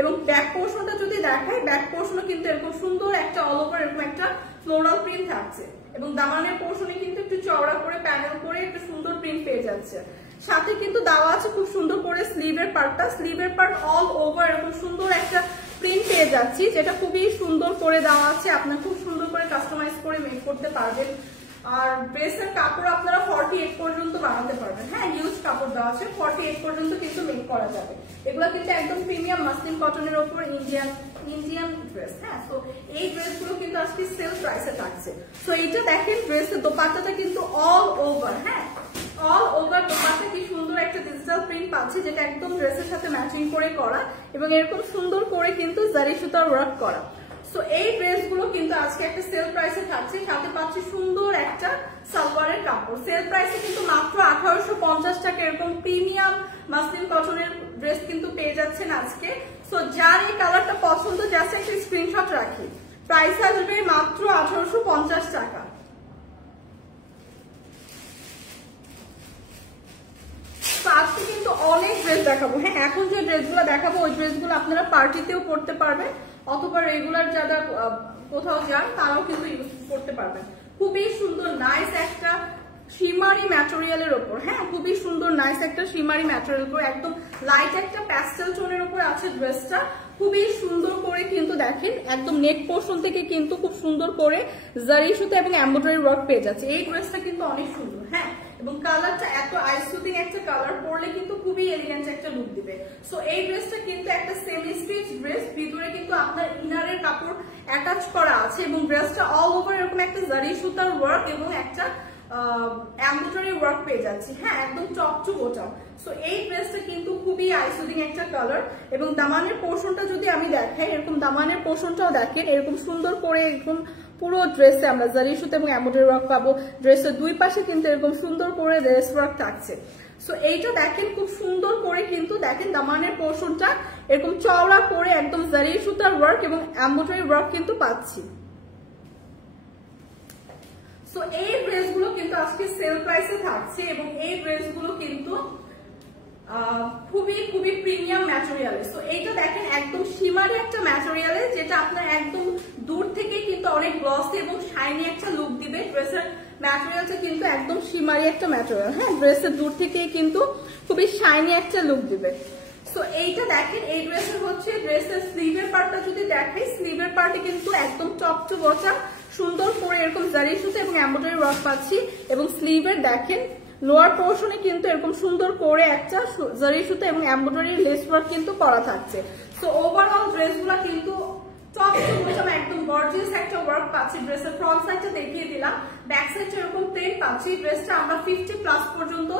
এবং ব্যাক পোর্শনটা যদি দেখায়, ব্যাক পোর্শনও কিন্তু এরকম সুন্দর একটা অল ওভার এরকম একটা ফ্লোরাল প্রিন্ট থাকছে, এবং দামানের পোর্শনে কিন্তু একটু চওড়া করে প্যানেল করে একটা সুন্দর প্রিন্ট পেয়ে যাচ্ছে। সাথে কিন্তু দেওয়া আছে খুব সুন্দর করে স্লিভের পার্টটা, স্লিভের পার্ট অল ওভার এরকম সুন্দর একটা প্রিন্ট পেয়ে যাচ্ছি, যেটা খুবই সুন্দর করে দেওয়া আছে। আপনার খুব সুন্দর করে কাস্টমাইজ করে মেক করতে পারবেন। আর ড্রেসের কাপড় আপনারা 48 পর্যন্ত বানাতে পারবেন। হ্যাঁ, ইউজ কাপড় দেওয়া আছে, 48 পর্যন্ত কিন্তু মেক করা যাবে। এগুলো কিন্তু একদম প্রিমিয়াম মাসলিন কটনের উপর ইন্ডিয়ান ড্রেস। হ্যাঁ, তো এই ড্রেসগুলো কিন্তু আজকে সেল প্রাইসে থাকছে। তো এইটা দেখেন, ড্রেসের দোপাট্টাটা কিন্তু অল ওভার, হ্যাঁ অল ওভার দোপাট্টা কি সুন্দর একটা ডিজিটাল প্রিন্ট পাচ্ছে, যেটা একদম ড্রেসের সাথে ম্যাচিং করে করা, এবং এরকম সুন্দর করে কিন্তু জারি সুতার ওয়ার্ক করা। সো এই ড্রেসগুলো কিন্তু আজকে একটা সেল প্রাইসে থাকছে, সাথে পাচ্ছি সুন্দর একটা সালোয়ারের কাপড়। সেল প্রাইসে কিন্তু মাত্র 1850 টাকা এরকম প্রিমিয়াম মাসলিন কটনের ড্রেস কিন্তু পেয়ে যাচ্ছেন আজকে। সো যার এই কালারটা পছন্দ জাস্ট একটা স্ক্রিনশট রাখি। প্রাইস আসবে মাত্র 1850 টাকা। আজকে কিন্তু অনেক ড্রেস দেখাবো। হ্যাঁ, এখন যে ড্রেসগুলো দেখাবো ওই ড্রেসগুলো আপনারা পার্টিতেও পড়তে পারবেন, অথবা রেগুলার যারা কোথাও যান তারাও কিন্তু ইউজ করতে পারবেন। খুবই সুন্দর নাইস একটা শিমারি ম্যাটেরিয়ালের উপর, হ্যাঁ খুবই সুন্দর নাইস একটা শিমারি ম্যাটেরিয়াল উপর, একদম লাইট একটা প্যাস্টেল টোনের উপর আছে ড্রেসটা। খুবই সুন্দর করে কিন্তু দেখেন একদম নেক পোর্শন থেকে কিন্তু খুব সুন্দর করে জারি সুতা এবং এমব্রয়ডারি ওয়ার্ক পেয়ে যাচ্ছে। এই ড্রেসটা কিন্তু অনেক সুন্দর, হ্যাঁ, এবং কালারটা এত আইসুদিং একটা কালার, পরলে কিন্তু খুবই এলিগেন্ট একটা লুক দিবে। সো এই ড্রেসটা কিন্তু একটা সেমি স্টিচ ড্রেস, ভিতরে কিন্তু আপনার ইনারের কাপড় অ্যাটাচ করা আছে এবং ড্রেসটা অল ওভার এরকম একটা জারি সুতার ওয়ার্ক এবং একটা এমব্রয়ডারি ওয়ার্ক পেয়ে যাচ্ছি, হ্যাঁ একদম টপ টু বটম। সো এই ড্রেসটা কিন্তু খুবই আইসুদিং একটা কালার, এবং দামানের পোর্শনটা যদি আমি দেখাই, এরকম দামানের পোর্শনটাও দেখেন এরকম সুন্দর করে এরকম পুরো ড্রেসে আমরা জারি সুতা এবং এমব্রয়ডারি ওয়ার্ক পাবো। ড্রেসের দুই পাশে কিন্তু এরকম সুন্দর করে লেস ওয়ার্ক থাকছে। সো এইটা দেখেন খুব সুন্দর করে কিন্তু দেখেন দামানের পোর্শনটা এরকম চওড়া করে একদম জারি সুতার ওয়ার্ক এবং এমব্রয়ডারি ওয়ার্ক কিন্তু পাচ্ছি। সো এই ড্রেসগুলো কিন্তু আজকে সেল প্রাইসে থাকছে, এবং এই ড্রেসগুলো কিন্তু খুবই খুবই প্রিমিয়াম ম্যাটেরিয়ালে। সো এইটা দেখেন একদম শিমারি একটা ম্যাটেরিয়ালে, যেটা আপনার একদম দূর থেকে কিন্তু অনেক গ্লসি এবং শাইনি একটা লুক দিবে। ড্রেসের ম্যাটেরিয়ালটা কিন্তু একদম শিমারি একটা ম্যাটেরিয়াল, হ্যাঁ ড্রেসের দূর থেকেই কিন্তু খুবই শাইনি একটা লুক দিবে। সো এইটা দেখেন এই ড্রেসের হচ্ছে ড্রেসের স্লিভের পার্টটা যদি দেখাই, স্লিভের পার্টে কিন্তু একদম টপ টু বটম সুন্দর করে এরকম জারি সুতা এবং এমব্রয়ডারি ওয়ার্ক পাচ্ছি, এবং স্লিভের দেখেন লোয়ার পোর্শনে কিন্তু এরকম সুন্দর করে একটা জারি সুতা এবং এমব্রয়ডারি লেস ওয়ার্ক কিন্তু করা থাকছে। সো ওভারঅল ড্রেসগুলো কিন্তু টপ টু বটম একদম গর্জিয়াস একটা ওয়ার্ক পাচ্ছি। ড্রেসের ফ্রন্ট সাইডটা দেখিয়ে দিলাম, ব্যাক সাইডটা এরকম প্লেন পাচ্ছি। ড্রেসটা আমরা 50+ পর্যন্ত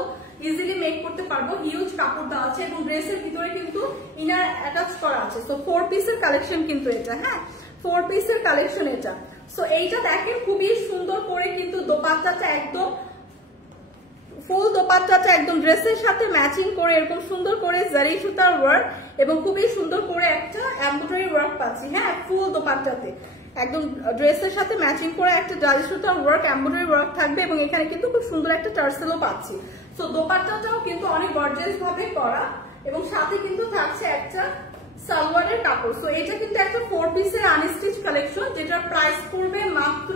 ইজিলি মেক করতে পারবো, হিউজ কাপড় দেওয়া আছে, এবং ড্রেসের ভিতরে কিন্তু ইনার অ্যাটাচ করা আছে। সো 4 পিসের কালেকশন কিন্তু এটা, হ্যাঁ 4 পিসের কালেকশন এটা। সো এইটা দেখেন খুবই সুন্দর করে কিন্তু দোপাট্টাটা একদম ফুল দোপাট্টাটা একদম ড্রেসের সাথে ম্যাচিং করে এরকম সুন্দর করে জারি সুতার ওয়ার্ক এবং খুবই সুন্দর করে একটা এমব্রয়ডারি ওয়ার্ক পাচ্ছি, হ্যাঁ ফুল দোপাট্টাতে একদম ড্রেসের সাথে ম্যাচিং করে একটা জারি সুতার ওয়ার্ক এমব্রয়ডারি ওয়ার্ক থাকবে, এবং এখানে কিন্তু খুব সুন্দর একটা টার্সেলও পাচ্ছি। সো দোপাট্টাটাও কিন্তু অনেক গর্জিয়াস ভাবে করা, এবং সাথে কিন্তু থাকছে একটা সালোয়ারের কাপড়। সো এটা কিন্তু একটা 4 পিসের আনস্টিচ কালেকশন, যেটার প্রাইস পড়বে মাত্র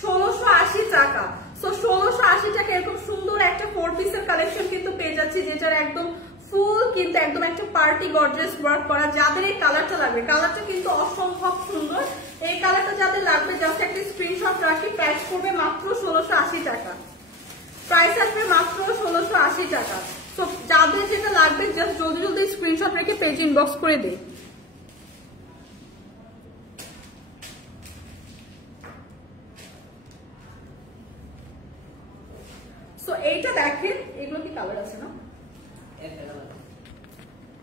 1680 টাকা। সো 1680 টাকা এরকম সুন্দর একটা 4 পিসের কালেকশন কিন্তু পেয়ে যাচ্ছি, যেটার একদম ফুল কিন্তু একদম একটা পার্টি গর্জিয়াস ওয়ার্ক করা। যাদের এই কালারটা লাগবে, কালারটা কিন্তু অসম্ভব সুন্দর, এই কালারটা যাদের লাগবে জাস্ট একটা স্ক্রিনশট রাখি। প্রাইস পড়বে মাত্র 1680 টাকা, প্রাইস আসবে মাত্র 1680 টাকা। সো যাদের যেটা লাগবে জাস্ট জলদি জলদি স্ক্রিনশট রেখে পেজ ইনবক্স করে দিই। সো এইটা দেখেন, এগুলো কি কালার আছে না?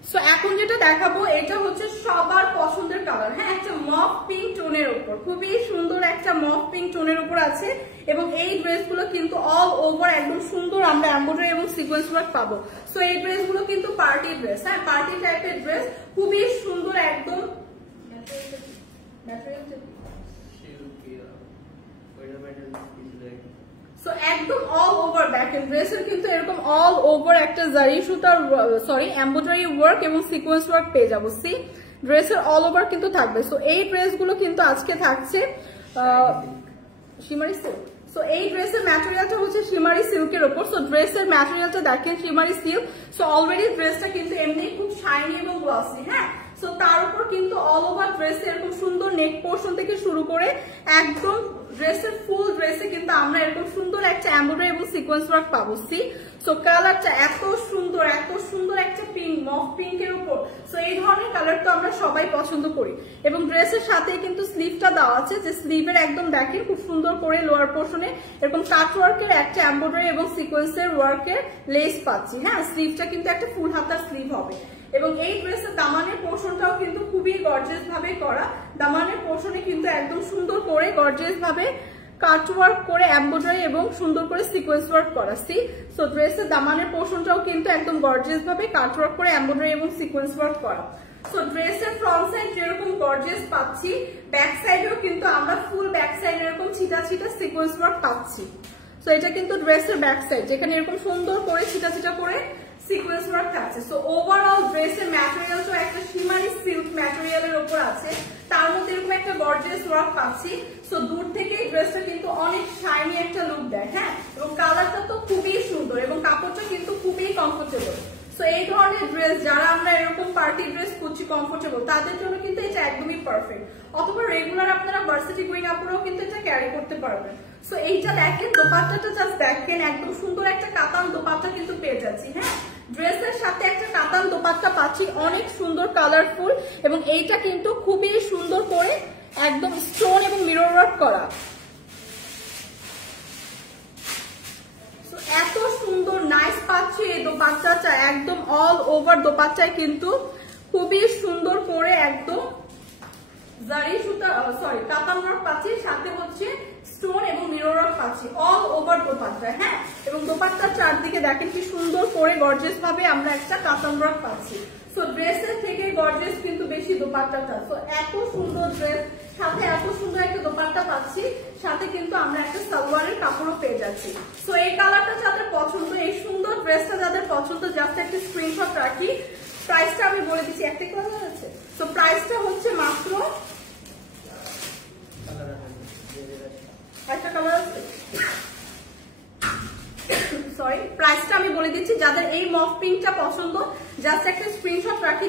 সো এখন যেটা দেখাবো এটা হচ্ছে সবার পছন্দের কালার, হ্যাঁ একটা মফ পিঙ্ক টোনের উপর, খুবই সুন্দর একটা মফ পিঙ্ক টোনের উপর আছে, এবং এই ড্রেসগুলো কিন্তু অল ওভার একদম সুন্দর আমরা এমব্রয়ডারি এবং সিকোয়েন্স ওয়ার্ক পাবো। সো এই ড্রেসগুলো কিন্তু পার্টি ড্রেস, হ্যাঁ পার্টি টাইপের ড্রেস, খুবই সুন্দর একদম সো একদম অল ওভার দেখেন ড্রেসের কিন্তু এরকম অল ওভার একটা জারি সুতার এমব্রয়ডারি ওয়ার্ক এবং সিকোয়েন্স ওয়ার্ক পেয়ে যাবো। সি ড্রেসের অল ওভার কিন্তু থাকবে। সো এই ড্রেসগুলো কিন্তু আজকে থাকছে শিমারি সিল্ক। সো এই ড্রেসের ম্যাটেরিয়ালটা হচ্ছে শিমারি সিল্কের উপর। সো ড্রেসের ম্যাটেরিয়ালটা দেখেন শিমারি সিল্ক। সো অলরেডি ড্রেসটা কিন্তু এমনি খুব শাইনি এবং গ্লসি, হ্যাঁ সো তার উপর কিন্তু অল ওভার ড্রেসে এরকম সুন্দর নেক পোর্শন থেকে শুরু করে একদম ড্রেসের ফুল ড্রেসে কিন্তু আমরা এরকম সুন্দর একটা এমব্রয়ডারি এবং সিকোয়েন্স ওয়ার্ক পাবো। সি সো কালারটা এত সুন্দর একটা পিঙ্ক মফ পিঙ্কের উপর। সো এই ধরনের কালার তো আমরা সবাই পছন্দ করি। এবং ড্রেসের সাথে কিন্তু স্লিভটা দেওয়া আছে, যে স্লিভের একদম দেখেন খুব সুন্দর করে লোয়ার পোর্শনে এরকম কাট ওয়ার্কের একটা এমব্রয়ডারি এবং সিকোয়েন্সের ওয়ার্কের লেস পাচ্ছি। হ্যাঁ, স্লিভটা কিন্তু একটা ফুল হাতার স্লিভ হবে। এবং এই ড্রেসের দামানের পোর্শনটাও কিন্তু খুবই গর্জিয়াস ভাবে করা। দামানের পোর্শনে কিন্তু একদম সুন্দর করে গর্জিয়াস ভাবে কাট ওয়ার্ক করে এমব্রয়ডারি এবং সুন্দর করে সিকোয়েন্স ওয়ার্ক করা। সি সো ড্রেসের দামানের পোর্শনটাও কিন্তু একদম গর্জিয়াস ভাবে কাট ওয়ার্ক করে এমব্রয়ডারি এবং সিকোয়েন্স ওয়ার্ক করা। সো ড্রেসের ফ্রন্ট সাইড যেরকম গর্জিয়াস পাচ্ছি, ব্যাক সাইডেও কিন্তু আমরা ফুল ব্যাক সাইড এরকম ছিটা ছিটা সিকোয়েন্স ওয়ার্ক পাচ্ছি। সো এটা কিন্তু ড্রেসের ব্যাক সাইড, যেখানে এরকম সুন্দর করে ছিটা ছিটা করে সিকোয়েন্স ওয়ার্ক থাকছে। সো ওভারঅল ড্রেসের ম্যাটেরিয়ালটা একটা শিমারি সিল্ক ম্যাটেরিয়ালের উপর আছে, তার মধ্যে এরকম একটা গর্জিয়াস ওয়ার্ক পাচ্ছি। সো দূর থেকে এই ড্রেসটা কিন্তু অনেক শাইনি একটা লুক দেয়। হ্যাঁ, এবং কালারটা তো খুবই সুন্দর এবং কাপড়টা কিন্তু খুবই কমফোর্টেবল। সো এই ধরনের ড্রেস যারা আমরা এরকম পার্টি ড্রেস খুঁজছি কমফোর্টেবল, তাদের জন্য কিন্তু এটা একদমই পারফেক্ট। অথবা রেগুলার আপনারা ভার্সিটি গোয়িং আপুরাও কিন্তু এটা ক্যারি করতে পারবেন। সো এইটা দেখেন, দোপাট্টাটা জাস্ট দেখেন, একদম সুন্দর একটা কাতান দোপাট্টা কিন্তু পেয়ে যাচ্ছি। হ্যাঁ, ড্রেসের সাথে একটা কাতান দোপাট্টা পাচ্ছি, অনেক সুন্দর কালারফুল, এবং এইটা কিন্তু খুবই সুন্দর করে একদম স্টোন এবং মিরর ওয়ার্ক করা। এত সুন্দর নাইস পাচ্ছি এই দোপাট্টাটা, একদম অল ওভার দোপাট্টায় কিন্তু খুবই সুন্দর করে একদম জারি সুতা কাতান ওয়ার্ক পাচ্ছি, সাথে হচ্ছে স্টোন এবং মিরর ওয়ার্ক পাচ্ছি অল ওভার দোপাট্টা। হ্যাঁ, এবং দোপাট্টার চারদিকে দেখেন কি সুন্দর করে গর্জিয়াস ভাবে আমরা একটা কাতান ওয়ার্ক পাচ্ছি। সো ড্রেসের থেকে গর্জিয়াস কিন্তু বেশি দোপাট্টাটা। সো এত সুন্দর ড্রেস, সাথে এত সুন্দর একটা দোপাট্টা পাচ্ছি, সাথে কিন্তু আমরা একটা সালোয়ারের কাপড়ও পেয়ে যাচ্ছি। সো এই কালারটা যাদের পছন্দ, এই সুন্দর ড্রেসটা যাদের পছন্দ, জাস্ট একটা স্ক্রিনশট রাখি। প্রাইসটা আমি বলে দিচ্ছি, একটা কালার আছে। সো প্রাইসটা হচ্ছে মাত্র একটা কালার আছে, সরি, প্রাইসটা আমি বলে দিচ্ছি। যাদের এই মফ পিঙ্কটা পছন্দ, জাস্ট একটা স্ক্রিনশট রাখি।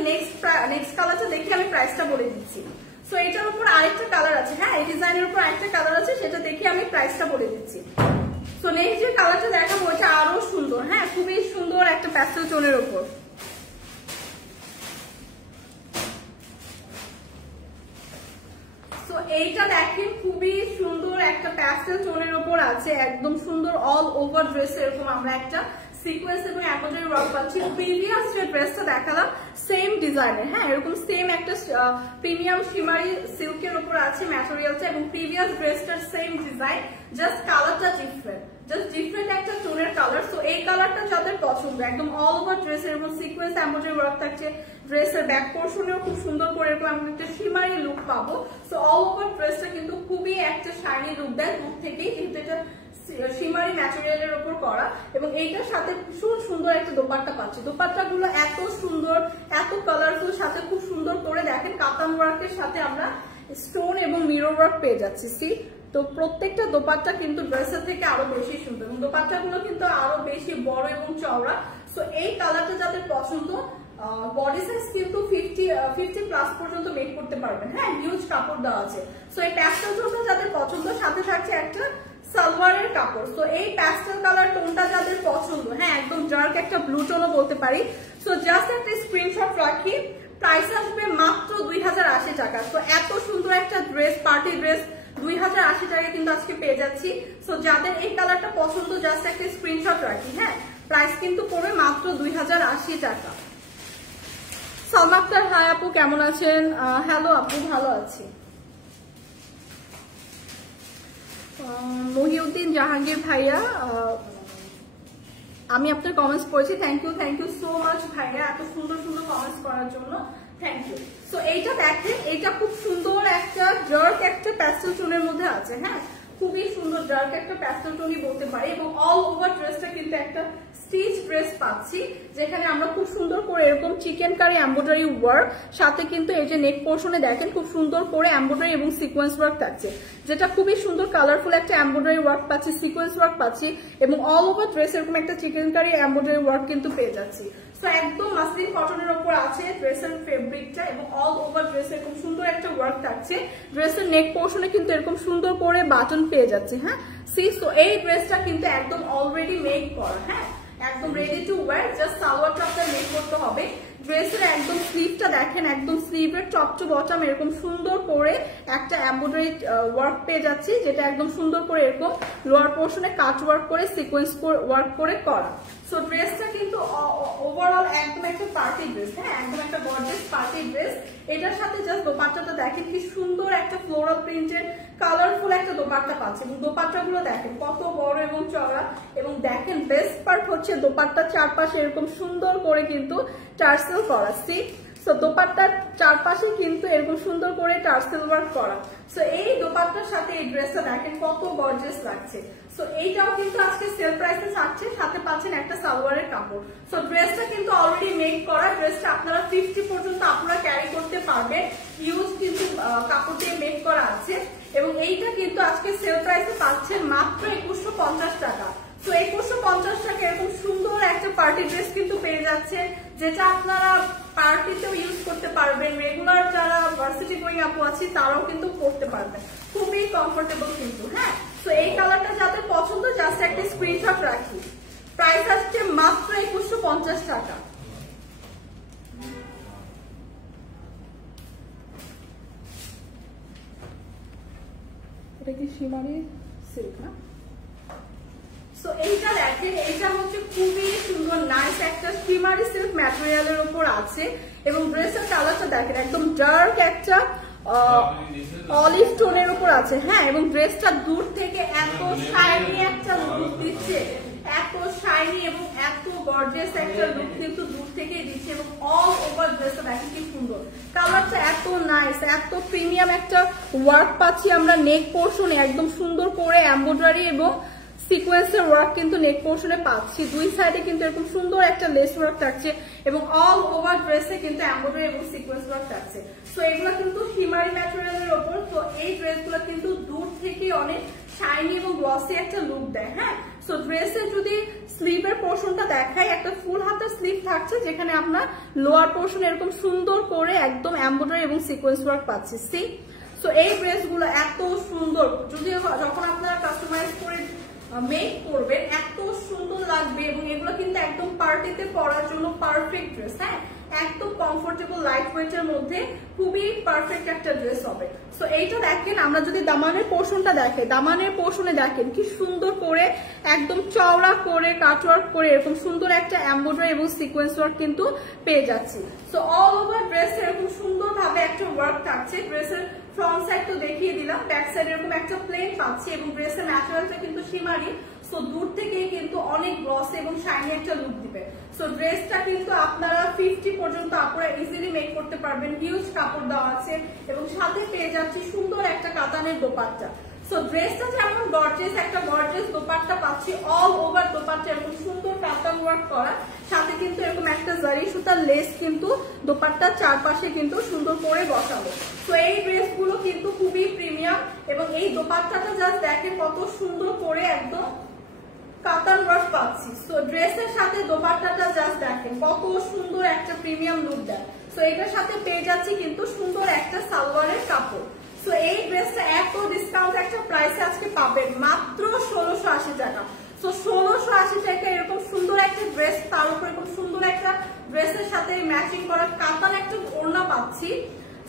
নেক্সট কালারটা দেখে আমি প্রাইসটা বলে দিচ্ছি। সো এটার উপর আরেকটা কালার আছে। হ্যাঁ, এই ডিজাইনের উপর আরেকটা কালার আছে, সেটা দেখে আমি প্রাইসটা বলে দিচ্ছি। সো নেক্সট যে কালারটা দেখাবো ওটা আরো সুন্দর। হ্যাঁ, খুবই সুন্দর একটা প্যাস্টেল টোনের উপর। তো এইটা দেখেন খুবই সুন্দর একটা প্যাস্টেল টোনের উপর আছে, একদম সুন্দর অল ওভার ড্রেস এরকম আমরা একটা সিকোয়েন্স এবং এমব্রয়ডারি ওয়ার্ক পাচ্ছি। প্রিভিয়াস যে ড্রেসটা দেখালাম সেম ডিজাইনের। হ্যাঁ, এরকম সেম একটা প্রিমিয়াম শিমারি সিল্কের উপর আছে ম্যাটেরিয়ালটা, এবং প্রিভিয়াস ড্রেসটার সেম ডিজাইন, জাস্ট কালারটা ডিফারেন্ট, জাস্ট ডিফারেন্ট একটা টোনের কালার। সো এই কালারটা যাদের পছন্দ, একদম অল ওভার ড্রেস এরকম সিকোয়েন্স এমব্রয়ডারি ওয়ার্ক থাকছে। ড্রেসের ব্যাক পোর্শনেও খুব সুন্দর করে এরকম আমরা একটা শিমারি লুক পাবো। সো অল ওভার ড্রেসটা কিন্তু খুবই একটা শাইনি লুক দেয় দূর থেকেই, কিন্তু এটা শিমারি ম্যাটেরিয়ালের উপর করা, এবং এইটার সাথে ভীষণ সুন্দর একটা দোপাট্টা পাচ্ছি। দোপাট্টাগুলো এত সুন্দর, এত কালারফুল, সাথে খুব সুন্দর করে দেখেন কাতান ওয়ার্কের সাথে আমরা স্টোন এবং মিরর ওয়ার্ক পেয়ে যাচ্ছি। সি তো প্রত্যেকটা দোপাট্টা কিন্তু ড্রেসের থেকে আরো বেশি সুন্দর, এবং দোপাট্টাগুলো কিন্তু আরো বেশি বড় এবং চওড়া। সো এই কালারটা যাদের পছন্দ, বডি সাইজ কিন্তু 50 প্লাস পর্যন্ত মেক করতে পারবেন। হ্যাঁ, হিউজ কাপড় দেওয়া আছে। সো এই প্যাস্টেল টোনটা যাদের পছন্দ, সাথে থাকছে একটা সালোয়ারের কাপড়। তো এই প্যাস্টেল কালার টোনটা যাদের পছন্দ, হ্যাঁ একদম ডার্ক একটা ব্লু টোনও বলতে পারি। সো জাস্ট একটা স্ক্রিনশট রাখি, প্রাইস আসবে মাত্র 2080 টাকা। তো এত সুন্দর একটা ড্রেস, পার্টি ড্রেস 2080 টাকায় কিন্তু আজকে পেয়ে যাচ্ছি। সো যাদের এই কালারটা পছন্দ, জাস্ট একটা স্ক্রিনশট রাখি। হ্যাঁ, প্রাইস কিন্তু পড়বে মাত্র 2080 টাকা। সালমা আক্তার, হাই আপু, কেমন আছেন? হ্যালো আপু, ভালো আছি। মহিউদ্দিন জাহাঙ্গীর ভাইয়া, আমি আপনার কমেন্টস পড়েছি, থ্যাংক ইউ সো মাচ ভাইয়া, এত সুন্দর সুন্দর কমেন্টস করার জন্য, থ্যাংক ইউ। সো এইটা দেখেন, এটা খুব সুন্দর একটা ডার্ক একটা প্যাস্টেল টোনের মধ্যে আছে। হ্যাঁ, খুবই সুন্দর ডার্ক একটা প্যাস্টেল টোনই বলতে পারি, এবং অল ওভার ড্রেসটা কিন্তু একটা স্টিচ ড্রেস পাচ্ছি, যেখানে আমরা খুব সুন্দর করে এরকম চিকেন কারি এমব্রয়ডারি ওয়ার্ক, সাথে কিন্তু এই যে নেক পোর্শনে দেখেন খুব সুন্দর করে এমব্রয়ডারি এবং সিকোয়েন্স ওয়ার্ক থাকছে, যেটা খুবই সুন্দর কালারফুল একটা এমব্রয়ডারি ওয়ার্ক পাচ্ছি, সিকোয়েন্স ওয়ার্ক পাচ্ছি, এবং অল ওভার ড্রেস এরকম একটা চিকেন কারি এমব্রয়ডারি ওয়ার্ক কিন্তু পেয়ে যাচ্ছি। সো একদম মাসলিন কটনের উপর আছে ড্রেসের ফেব্রিকটা, এবং অল ওভার ড্রেস এরকম সুন্দর একটা ওয়ার্ক থাকছে। ড্রেসের নেক পোর্শনে কিন্তু এরকম সুন্দর করে বাটন পেয়ে যাচ্ছে। হ্যাঁ, সি সো এই ড্রেসটা কিন্তু একদম অলরেডি মেক করা। হ্যাঁ, একদম রেডি টু ওয়্যার, জাস্ট সালোয়ারটা আপনার মেক করতে হবে। ড্রেসের একদম স্লিভটা দেখেন, একদম স্লিভের টপ টু বটম এরকম সুন্দর করে একটা এমব্রয়ডারি ওয়ার্ক পেয়ে যাচ্ছি, যেটা একদম সুন্দর করে এরকম লোয়ার পোর্শনে কাট ওয়ার্ক করে সিকোয়েন্স ওয়ার্ক করে করা। সো ড্রেসটা কিন্তু ওভারঅল একদম একটা পার্টি ড্রেস, হ্যাঁ একদম একটা গর্জিয়াস পার্টি ড্রেস। এটার সাথে জাস্ট দোপাট্টাটা দেখেন কি সুন্দর একটা ফ্লোরাল প্রিন্টের কালারফুল একটা দোপাট্টা পাচ্ছে, এবং দোপাট্টাগুলো দেখেন কত বড় এবং চওড়া, এবং দেখেন বেস্ট পার্ট হচ্ছে দোপাট্টার চারপাশে এরকম সুন্দর করে কিন্তু টার্সেল করা। সি সো দোপাট্টার চারপাশে কিন্তু এরকম সুন্দর করে টার্সেল ওয়ার্ক করা। সো এই দোপাট্টার সাথে এই ড্রেসটা দেখেন কত গর্জিয়াস লাগছে। সো এইটাও কিন্তু আজকে সেল প্রাইসে থাকছে, সাথে পাচ্ছেন একটা সালোয়ারের কাপড়। সো ড্রেসটা কিন্তু অলরেডি মেক করা, ড্রেসটা আপনারা 50 পর্যন্ত আপনারা ক্যারি করতে পারবেন, ইউজ কিন্তু কাপড় দিয়ে মেক করা আছে। এবং এইটা কিন্তু আজকে সেল প্রাইসে পাচ্ছেন মাত্র 2150 টাকা। তো 2150 টাকা এরকম সুন্দর একটা পার্টি ড্রেস কিন্তু পেয়ে যাচ্ছে, যেটা আপনারা পার্টিতেও ইউজ করতে পারবেন, রেগুলার যারা ভার্সিটি গোয়িং আপু আছে তারাও কিন্তু পরতে পারবেন, খুবই কমফোর্টেবল কিন্তু। হ্যাঁ তো এই কালারটা যাদের পছন্দ জাস্ট একটা স্ক্রিনশট রাখি। প্রাইস আসছে মাত্র 2150 টাকা। এটা কি শিমারি সিল্ক না? সো এইটা দেখেন, এইটা হচ্ছে খুবই সুন্দর নাইস একটা শিমারি সিল্ক ম্যাটেরিয়ালের উপর আছে, এবং ড্রেসের কালারটা দেখেন একদম ডার্ক একটা অলিভ টোনের উপর আছে। হ্যাঁ এবং ড্রেসটা দূর থেকে এত শাইনি একটা লুক দিচ্ছে, এত শাইনি এবং এত গর্জিয়াস একটা লুক কিন্তু দূর থেকেই দিচ্ছে, এবং অল ওভার ড্রেসটা দেখেন কি সুন্দর, কালারটা এত নাইস, এত প্রিমিয়াম একটা ওয়ার্ক পাচ্ছি আমরা নেক পোর্শনে, একদম সুন্দর করে এমব্রয়ডারি এবং সিকোয়েন্সের ওয়ার্ক কিন্তু নেক পোর্শনে পাচ্ছি, দুই সাইডে কিন্তু এরকম সুন্দর একটা লেস ওয়ার্ক থাকছে, এবং অল ওভার ড্রেসে কিন্তু এমব্রয়ডারি এবং সিকোয়েন্স ওয়ার্ক থাকছে। সো এগুলো কিন্তু শিমারি ম্যাটেরিয়ালের ওপর। তো এই ড্রেসগুলো কিন্তু দূর থেকে অনেক শাইনি এবং গ্লসি একটা লুক দেয়। হ্যাঁ সো ড্রেসের যদি স্লিভের পোর্শনটা দেখাই, একটা ফুল হাতের স্লিভ থাকছে, যেখানে আপনার লোয়ার পোর্শন এরকম সুন্দর করে একদম এমব্রয়ডারি এবং সিকোয়েন্স ওয়ার্ক পাচ্ছি। সি সো এই ড্রেসগুলো এত সুন্দর, যদি যখন আপনারা কাস্টমাইজ করে মেক করবেন এত সুন্দর লাগবে, এবং এগুলো কিন্তু একদম পার্টিতে পরার জন্য পারফেক্ট ড্রেস। হ্যাঁ একদম কমফোর্টেবল লাইট ওয়েটের মধ্যে খুবই পারফেক্ট একটা ড্রেস হবে। সো এইটা দেখেন, আমরা যদি দামানের পোর্শনটা দেখে, দামানের পোর্শনে দেখেন কি সুন্দর করে একদম চওড়া করে কাটওয়ার্ক করে এরকম সুন্দর একটা এমব্রয়ডারি এবং সিকোয়েন্স ওয়ার্ক কিন্তু পেয়ে যাচ্ছি। সো অল ওভার ড্রেস এরকম সুন্দরভাবে একটা ওয়ার্ক থাকছে। ড্রেসের ফ্রন্ট সাইড তো দেখিয়ে দিলাম, ব্যাক সাইড এরকম একটা প্লেন পাচ্ছি, এবং ড্রেসের ম্যাটেরিয়ালটা কিন্তু শিমারি, সো দূর থেকে কিন্তু অনেক গ্লস এবং শাইনি একটা লুক দিবে। সো ড্রেসটা কিন্তু আপনারা 50 পর্যন্ত আপনারা ইজিলি মেক করতে পারবেন, হিউজ কাপড় দেওয়া আছে, এবং সাথে পেয়ে যাচ্ছি সুন্দর একটা কাতানের দোপাট্টা। সো ড্রেসটা যেমন গর্জিয়াস, একটা গর্জিয়াস দোপাট্টা পাচ্ছি, অল ওভার দোপাট্টা এরকম সুন্দর কাতান ওয়ার্ক করা, সাথে কিন্তু এরকম একটা জারি সুতার লেস কিন্তু দোপাট্টার চারপাশে কিন্তু সুন্দর করে বসাবো। তো এই ড্রেসগুলো কিন্তু খুবই প্রিমিয়াম, এবং এই দোপাট্টাটা জাস্ট দেখেন কত সুন্দর করে একদম কাতান ওয়ার্ক পাচ্ছি। সো ড্রেসের সাথে দোপাট্টাটা জাস্ট দেখেন কত সুন্দর একটা প্রিমিয়াম লুক দেয়। সো এটার সাথে পেয়ে যাচ্ছি কিন্তু সুন্দর একটা সালোয়ারের কাপড়। সো এই ড্রেসটা এত ডিসকাউন্ট একটা প্রাইসে আজকে পাবেন মাত্র 1680 টাকা। সো 1680 টাকা এরকম সুন্দর একটা ড্রেস, তার উপর এরকম সুন্দর একটা ড্রেসের সাথে ম্যাচিং করা কাতান একটা ওড়না পাচ্ছি।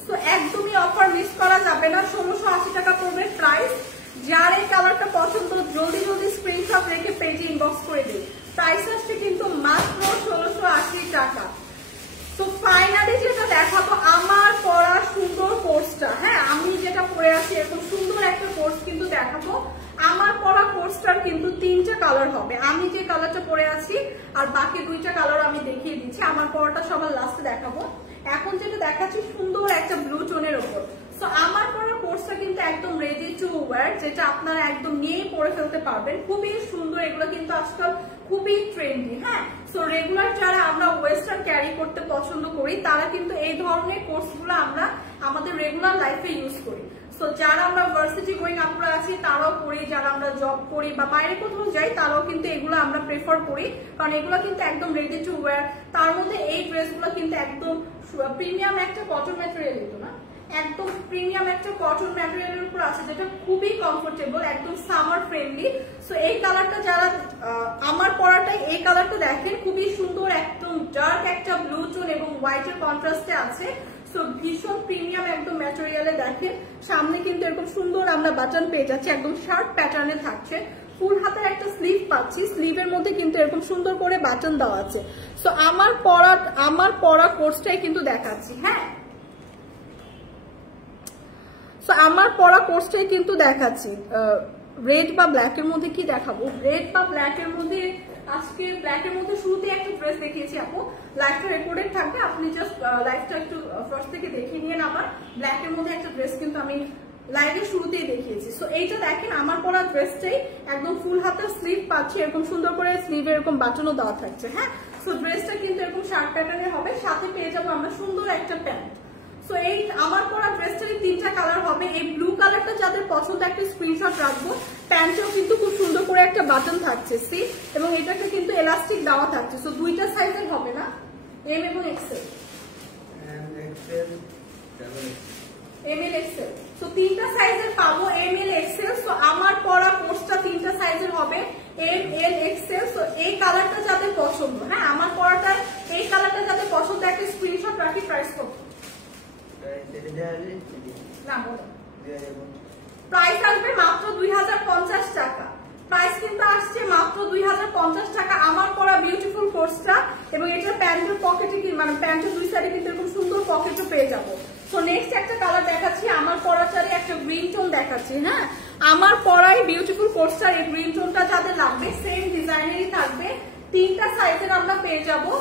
সো একদমই অফার মিস করা যাবে না, 1680 টাকা পড়বে প্রাইস। যার এই কালারটা পছন্দ জলদি জলদি স্ক্রিনশট রেখে পেজে ইনবক্স করে দিন। প্রাইস আসছে কিন্তু মাত্র 1680 টাকা। তো ফাইনালি যেটা দেখাবো আমার পরা সুন্দর কোর্সটা। হ্যাঁ আমি যেটা পরে আছি এরকম সুন্দর একটা কোর্স কিন্তু দেখাবো। আমার পরা কোর্সটার কিন্তু 3টা কালার হবে, আমি যে কালারটা পরে আছি আর বাকি 2টা কালার আমি দেখিয়ে দিচ্ছি। আমার পরাটা সবার লাস্টে দেখাবো। এখন যেটা দেখাচ্ছি সুন্দর একটা ব্লু টোনের উপর। সো আমার পরা কোর্সটা কিন্তু একদম রেডি টু ওয়্যার, যেটা আপনারা একদম নিয়েই পরে ফেলতে পারবেন, খুবই সুন্দর। এগুলো কিন্তু আজকাল খুবই ট্রেন্ডি। হ্যাঁ সো রেগুলার যারা আমরা ওয়েস্টার্ন ক্যারি করতে পছন্দ করি তারা কিন্তু এই ধরনের কোর্সগুলো আমরা আমাদের রেগুলার লাইফে ইউজ করি। সো যারা আমরা ভার্সিটি গোয়িং আপুরা আছি তারাও করি, যারা আমরা জব করি বা বাইরে কোথাও যাই তারাও কিন্তু এগুলো আমরা প্রেফার করি, কারণ এগুলো কিন্তু একদম রেডি টু ওয়্যার। তার মধ্যে এই ড্রেসগুলো কিন্তু একদম প্রিমিয়াম একটা কটন ম্যাটেরিয়াল, দিত না একদম প্রিমিয়াম একটা কটন ম্যাটেরিয়ালের উপর আছে, যেটা খুবই কমফোর্টেবল, একদম সামার ফ্রেন্ডলি। সো এই কালারটা যারা আমার পরাটাই এই কালারটা দেখেন খুবই সুন্দর, একদম ডার্ক একটা ব্লু টোন এবং হোয়াইটের কন্ট্রাস্টে আছে। সো ভীষণ প্রিমিয়াম একদম ম্যাটেরিয়ালে দেখেন, সামনে কিন্তু এরকম সুন্দর আমরা বাটন পেয়ে যাচ্ছি, একদম শার্প প্যাটার্নে থাকছে। ফুল হাতের একটা স্লিভ পাচ্ছি, স্লিভের মধ্যে কিন্তু এরকম সুন্দর করে বাটন দেওয়া আছে। সো আমার পরা কোর্সটাই কিন্তু দেখাচ্ছি। হ্যাঁ, সো আমার পরা কোর্সটাই কিন্তু দেখাচ্ছি। রেড বা ব্ল্যাক এর মধ্যে কি দেখাবো? রেড বা ব্ল্যাক এর মধ্যে আজকে ব্ল্যাক এর মধ্যে শুরুতে একটা ড্রেস দেখিয়েছি আপু, লাইভটা রেকর্ডেড থাকবে, আপনি জাস্ট লাইভটা একটু ফার্স্ট থেকে দেখে নিন। আমার ব্ল্যাক এর মধ্যে একটা ড্রেস কিন্তু আমি লাইভের শুরুতেই দেখিয়েছি। সো এইটা দেখেন, আমার পরা ড্রেসটাই একদম ফুল হাতের স্লিভ পাচ্ছি, এরকম সুন্দর করে স্লিভে এরকম বাটনও দেওয়া থাকছে। হ্যাঁ, সো ড্রেসটা কিন্তু এরকম শার্ট প্যাটার্নের হবে, সাথে পেয়ে যাবো আমরা সুন্দর একটা প্যান্ট। সো এই আমার পরা ড্রেসটারই 3টা কালার হবে। এই ব্লু কালারটা যাদের পছন্দ একটা স্ক্রিনশট রাখবো। প্যান্টেও কিন্তু খুব সুন্দর করে একটা বাটন থাকছে সি, এবং এটাকে কিন্তু এলাস্টিক দেওয়া থাকছে। সো 2টা সাইজের হবে না, এম এবং XL, M L XL. So 3টা সাইজের পাবো, এম এল এক্সেল। সো আমার পরা কোর্সটা 3টা সাইজের হবে, এম এল এক্সেল। সো এই কালারটা যাদের পছন্দ, হ্যাঁ আমার পরাটা এই কালারটা যাদের পছন্দ একটা স্ক্রিনশট রাখি। প্রাইস কত? প্রাইস আসবে মাত্র 2050 টাকা। প্রাইস কিন্তু আসছে মাত্র 2050 টাকা আমার পরা বিউটিফুল কোর্সটা। এবং এটা প্যান্টের পকেটে কি মানে প্যান্টের দুই সাইডে কিন্তু এরকম সুন্দর পকেটও পেয়ে যাবো। সো নেক্সট একটা কালার দেখাচ্ছি, আমার পরাটারই একটা গ্রিন টোন দেখাচ্ছি। হ্যাঁ, আমার পরাই বিউটিফুল কোর্সটার এই গ্রিন টোনটা যাদের লাগবে সেম ডিজাইনেরই থাকবে। 3টা সাইজের আমরা পেয়ে যাবো,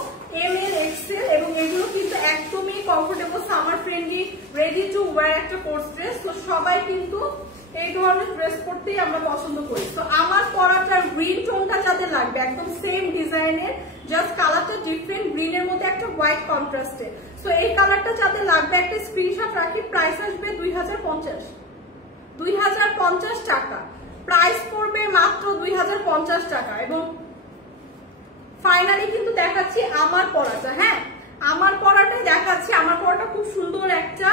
এম এল এক্সেল। এবং এগুলো কিন্তু একদমই comfortable, summer friendly, ready to wire একটা কোর্স ড্রেস। তো সবাই কিন্তু এই ধরনের ড্রেস পরতেই আমরা পছন্দ করি। তো আমার পরাটার গ্রিন টোনটা যাদের লাগবে একদম সেম ডিজাইনের, জাস্ট কালারটা ডিফারেন্ট, গ্রিনের মধ্যে একটা হোয়াইট কন্ট্রাস্টে। সো এই কালারটা যাদের লাগবে একটা স্ক্রিনশট রাখি। প্রাইস আসবে 2050 টাকা। প্রাইস পড়বে মাত্র 2050 টাকা। এবং ফাইনালি কিন্তু দেখাচ্ছি আমার পরাটা। হ্যাঁ, আমার পরাটাই দেখাচ্ছি। আমার পরাটা খুব সুন্দর একটা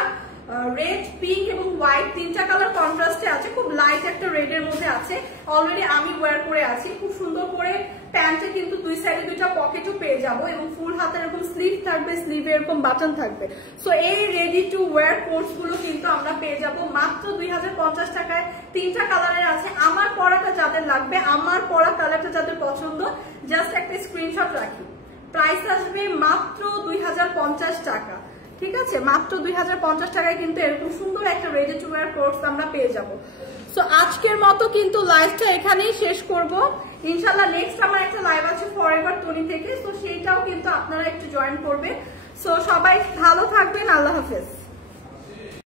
রেড, পিঙ্ক এবং হোয়াইট 3টা কালার কন্ট্রাস্টে আছে, খুব লাইট একটা রেড এর মধ্যে আছে। অলরেডি আমি ওয়্যার করে আছি। খুব সুন্দর করে প্যান্টে কিন্তু দুই সাইডে 2টা পকেটও পেয়ে যাবো, এবং ফুল হাতের এরকম স্লিভ থাকবে, স্লিভে এরকম বাটন থাকবে। সো এই রেডি টু ওয়্যার কোর্স গুলো কিন্তু আমরা পেয়ে যাবো মাত্র 2050 টাকায়। 3টা কালারের আছে। আমার পরাটা যাদের লাগবে, আমার পরা কালারটা যাদের পছন্দ, জাস্ট একটা স্ক্রিনশট রাখি। প্রাইস আসবে মাত্র 2050 টাকা। ঠিক আছে, মাত্র 2050 টাকায় কিন্তু এরকম সুন্দর একটা রেডি টু ওয়্যার কোর্স আমরা পেয়ে যাবো। সো আজকের মতো কিন্তু লাইভটা এখানেই শেষ করব। ইনশাল্লাহ নেক্সট আমার একটা লাইভ আছে ফরএভার টনি থেকে, সো সেইটাও কিন্তু আপনারা একটু জয়েন করবেন। সো সবাই ভালো থাকবেন, আল্লাহ হাফেজ।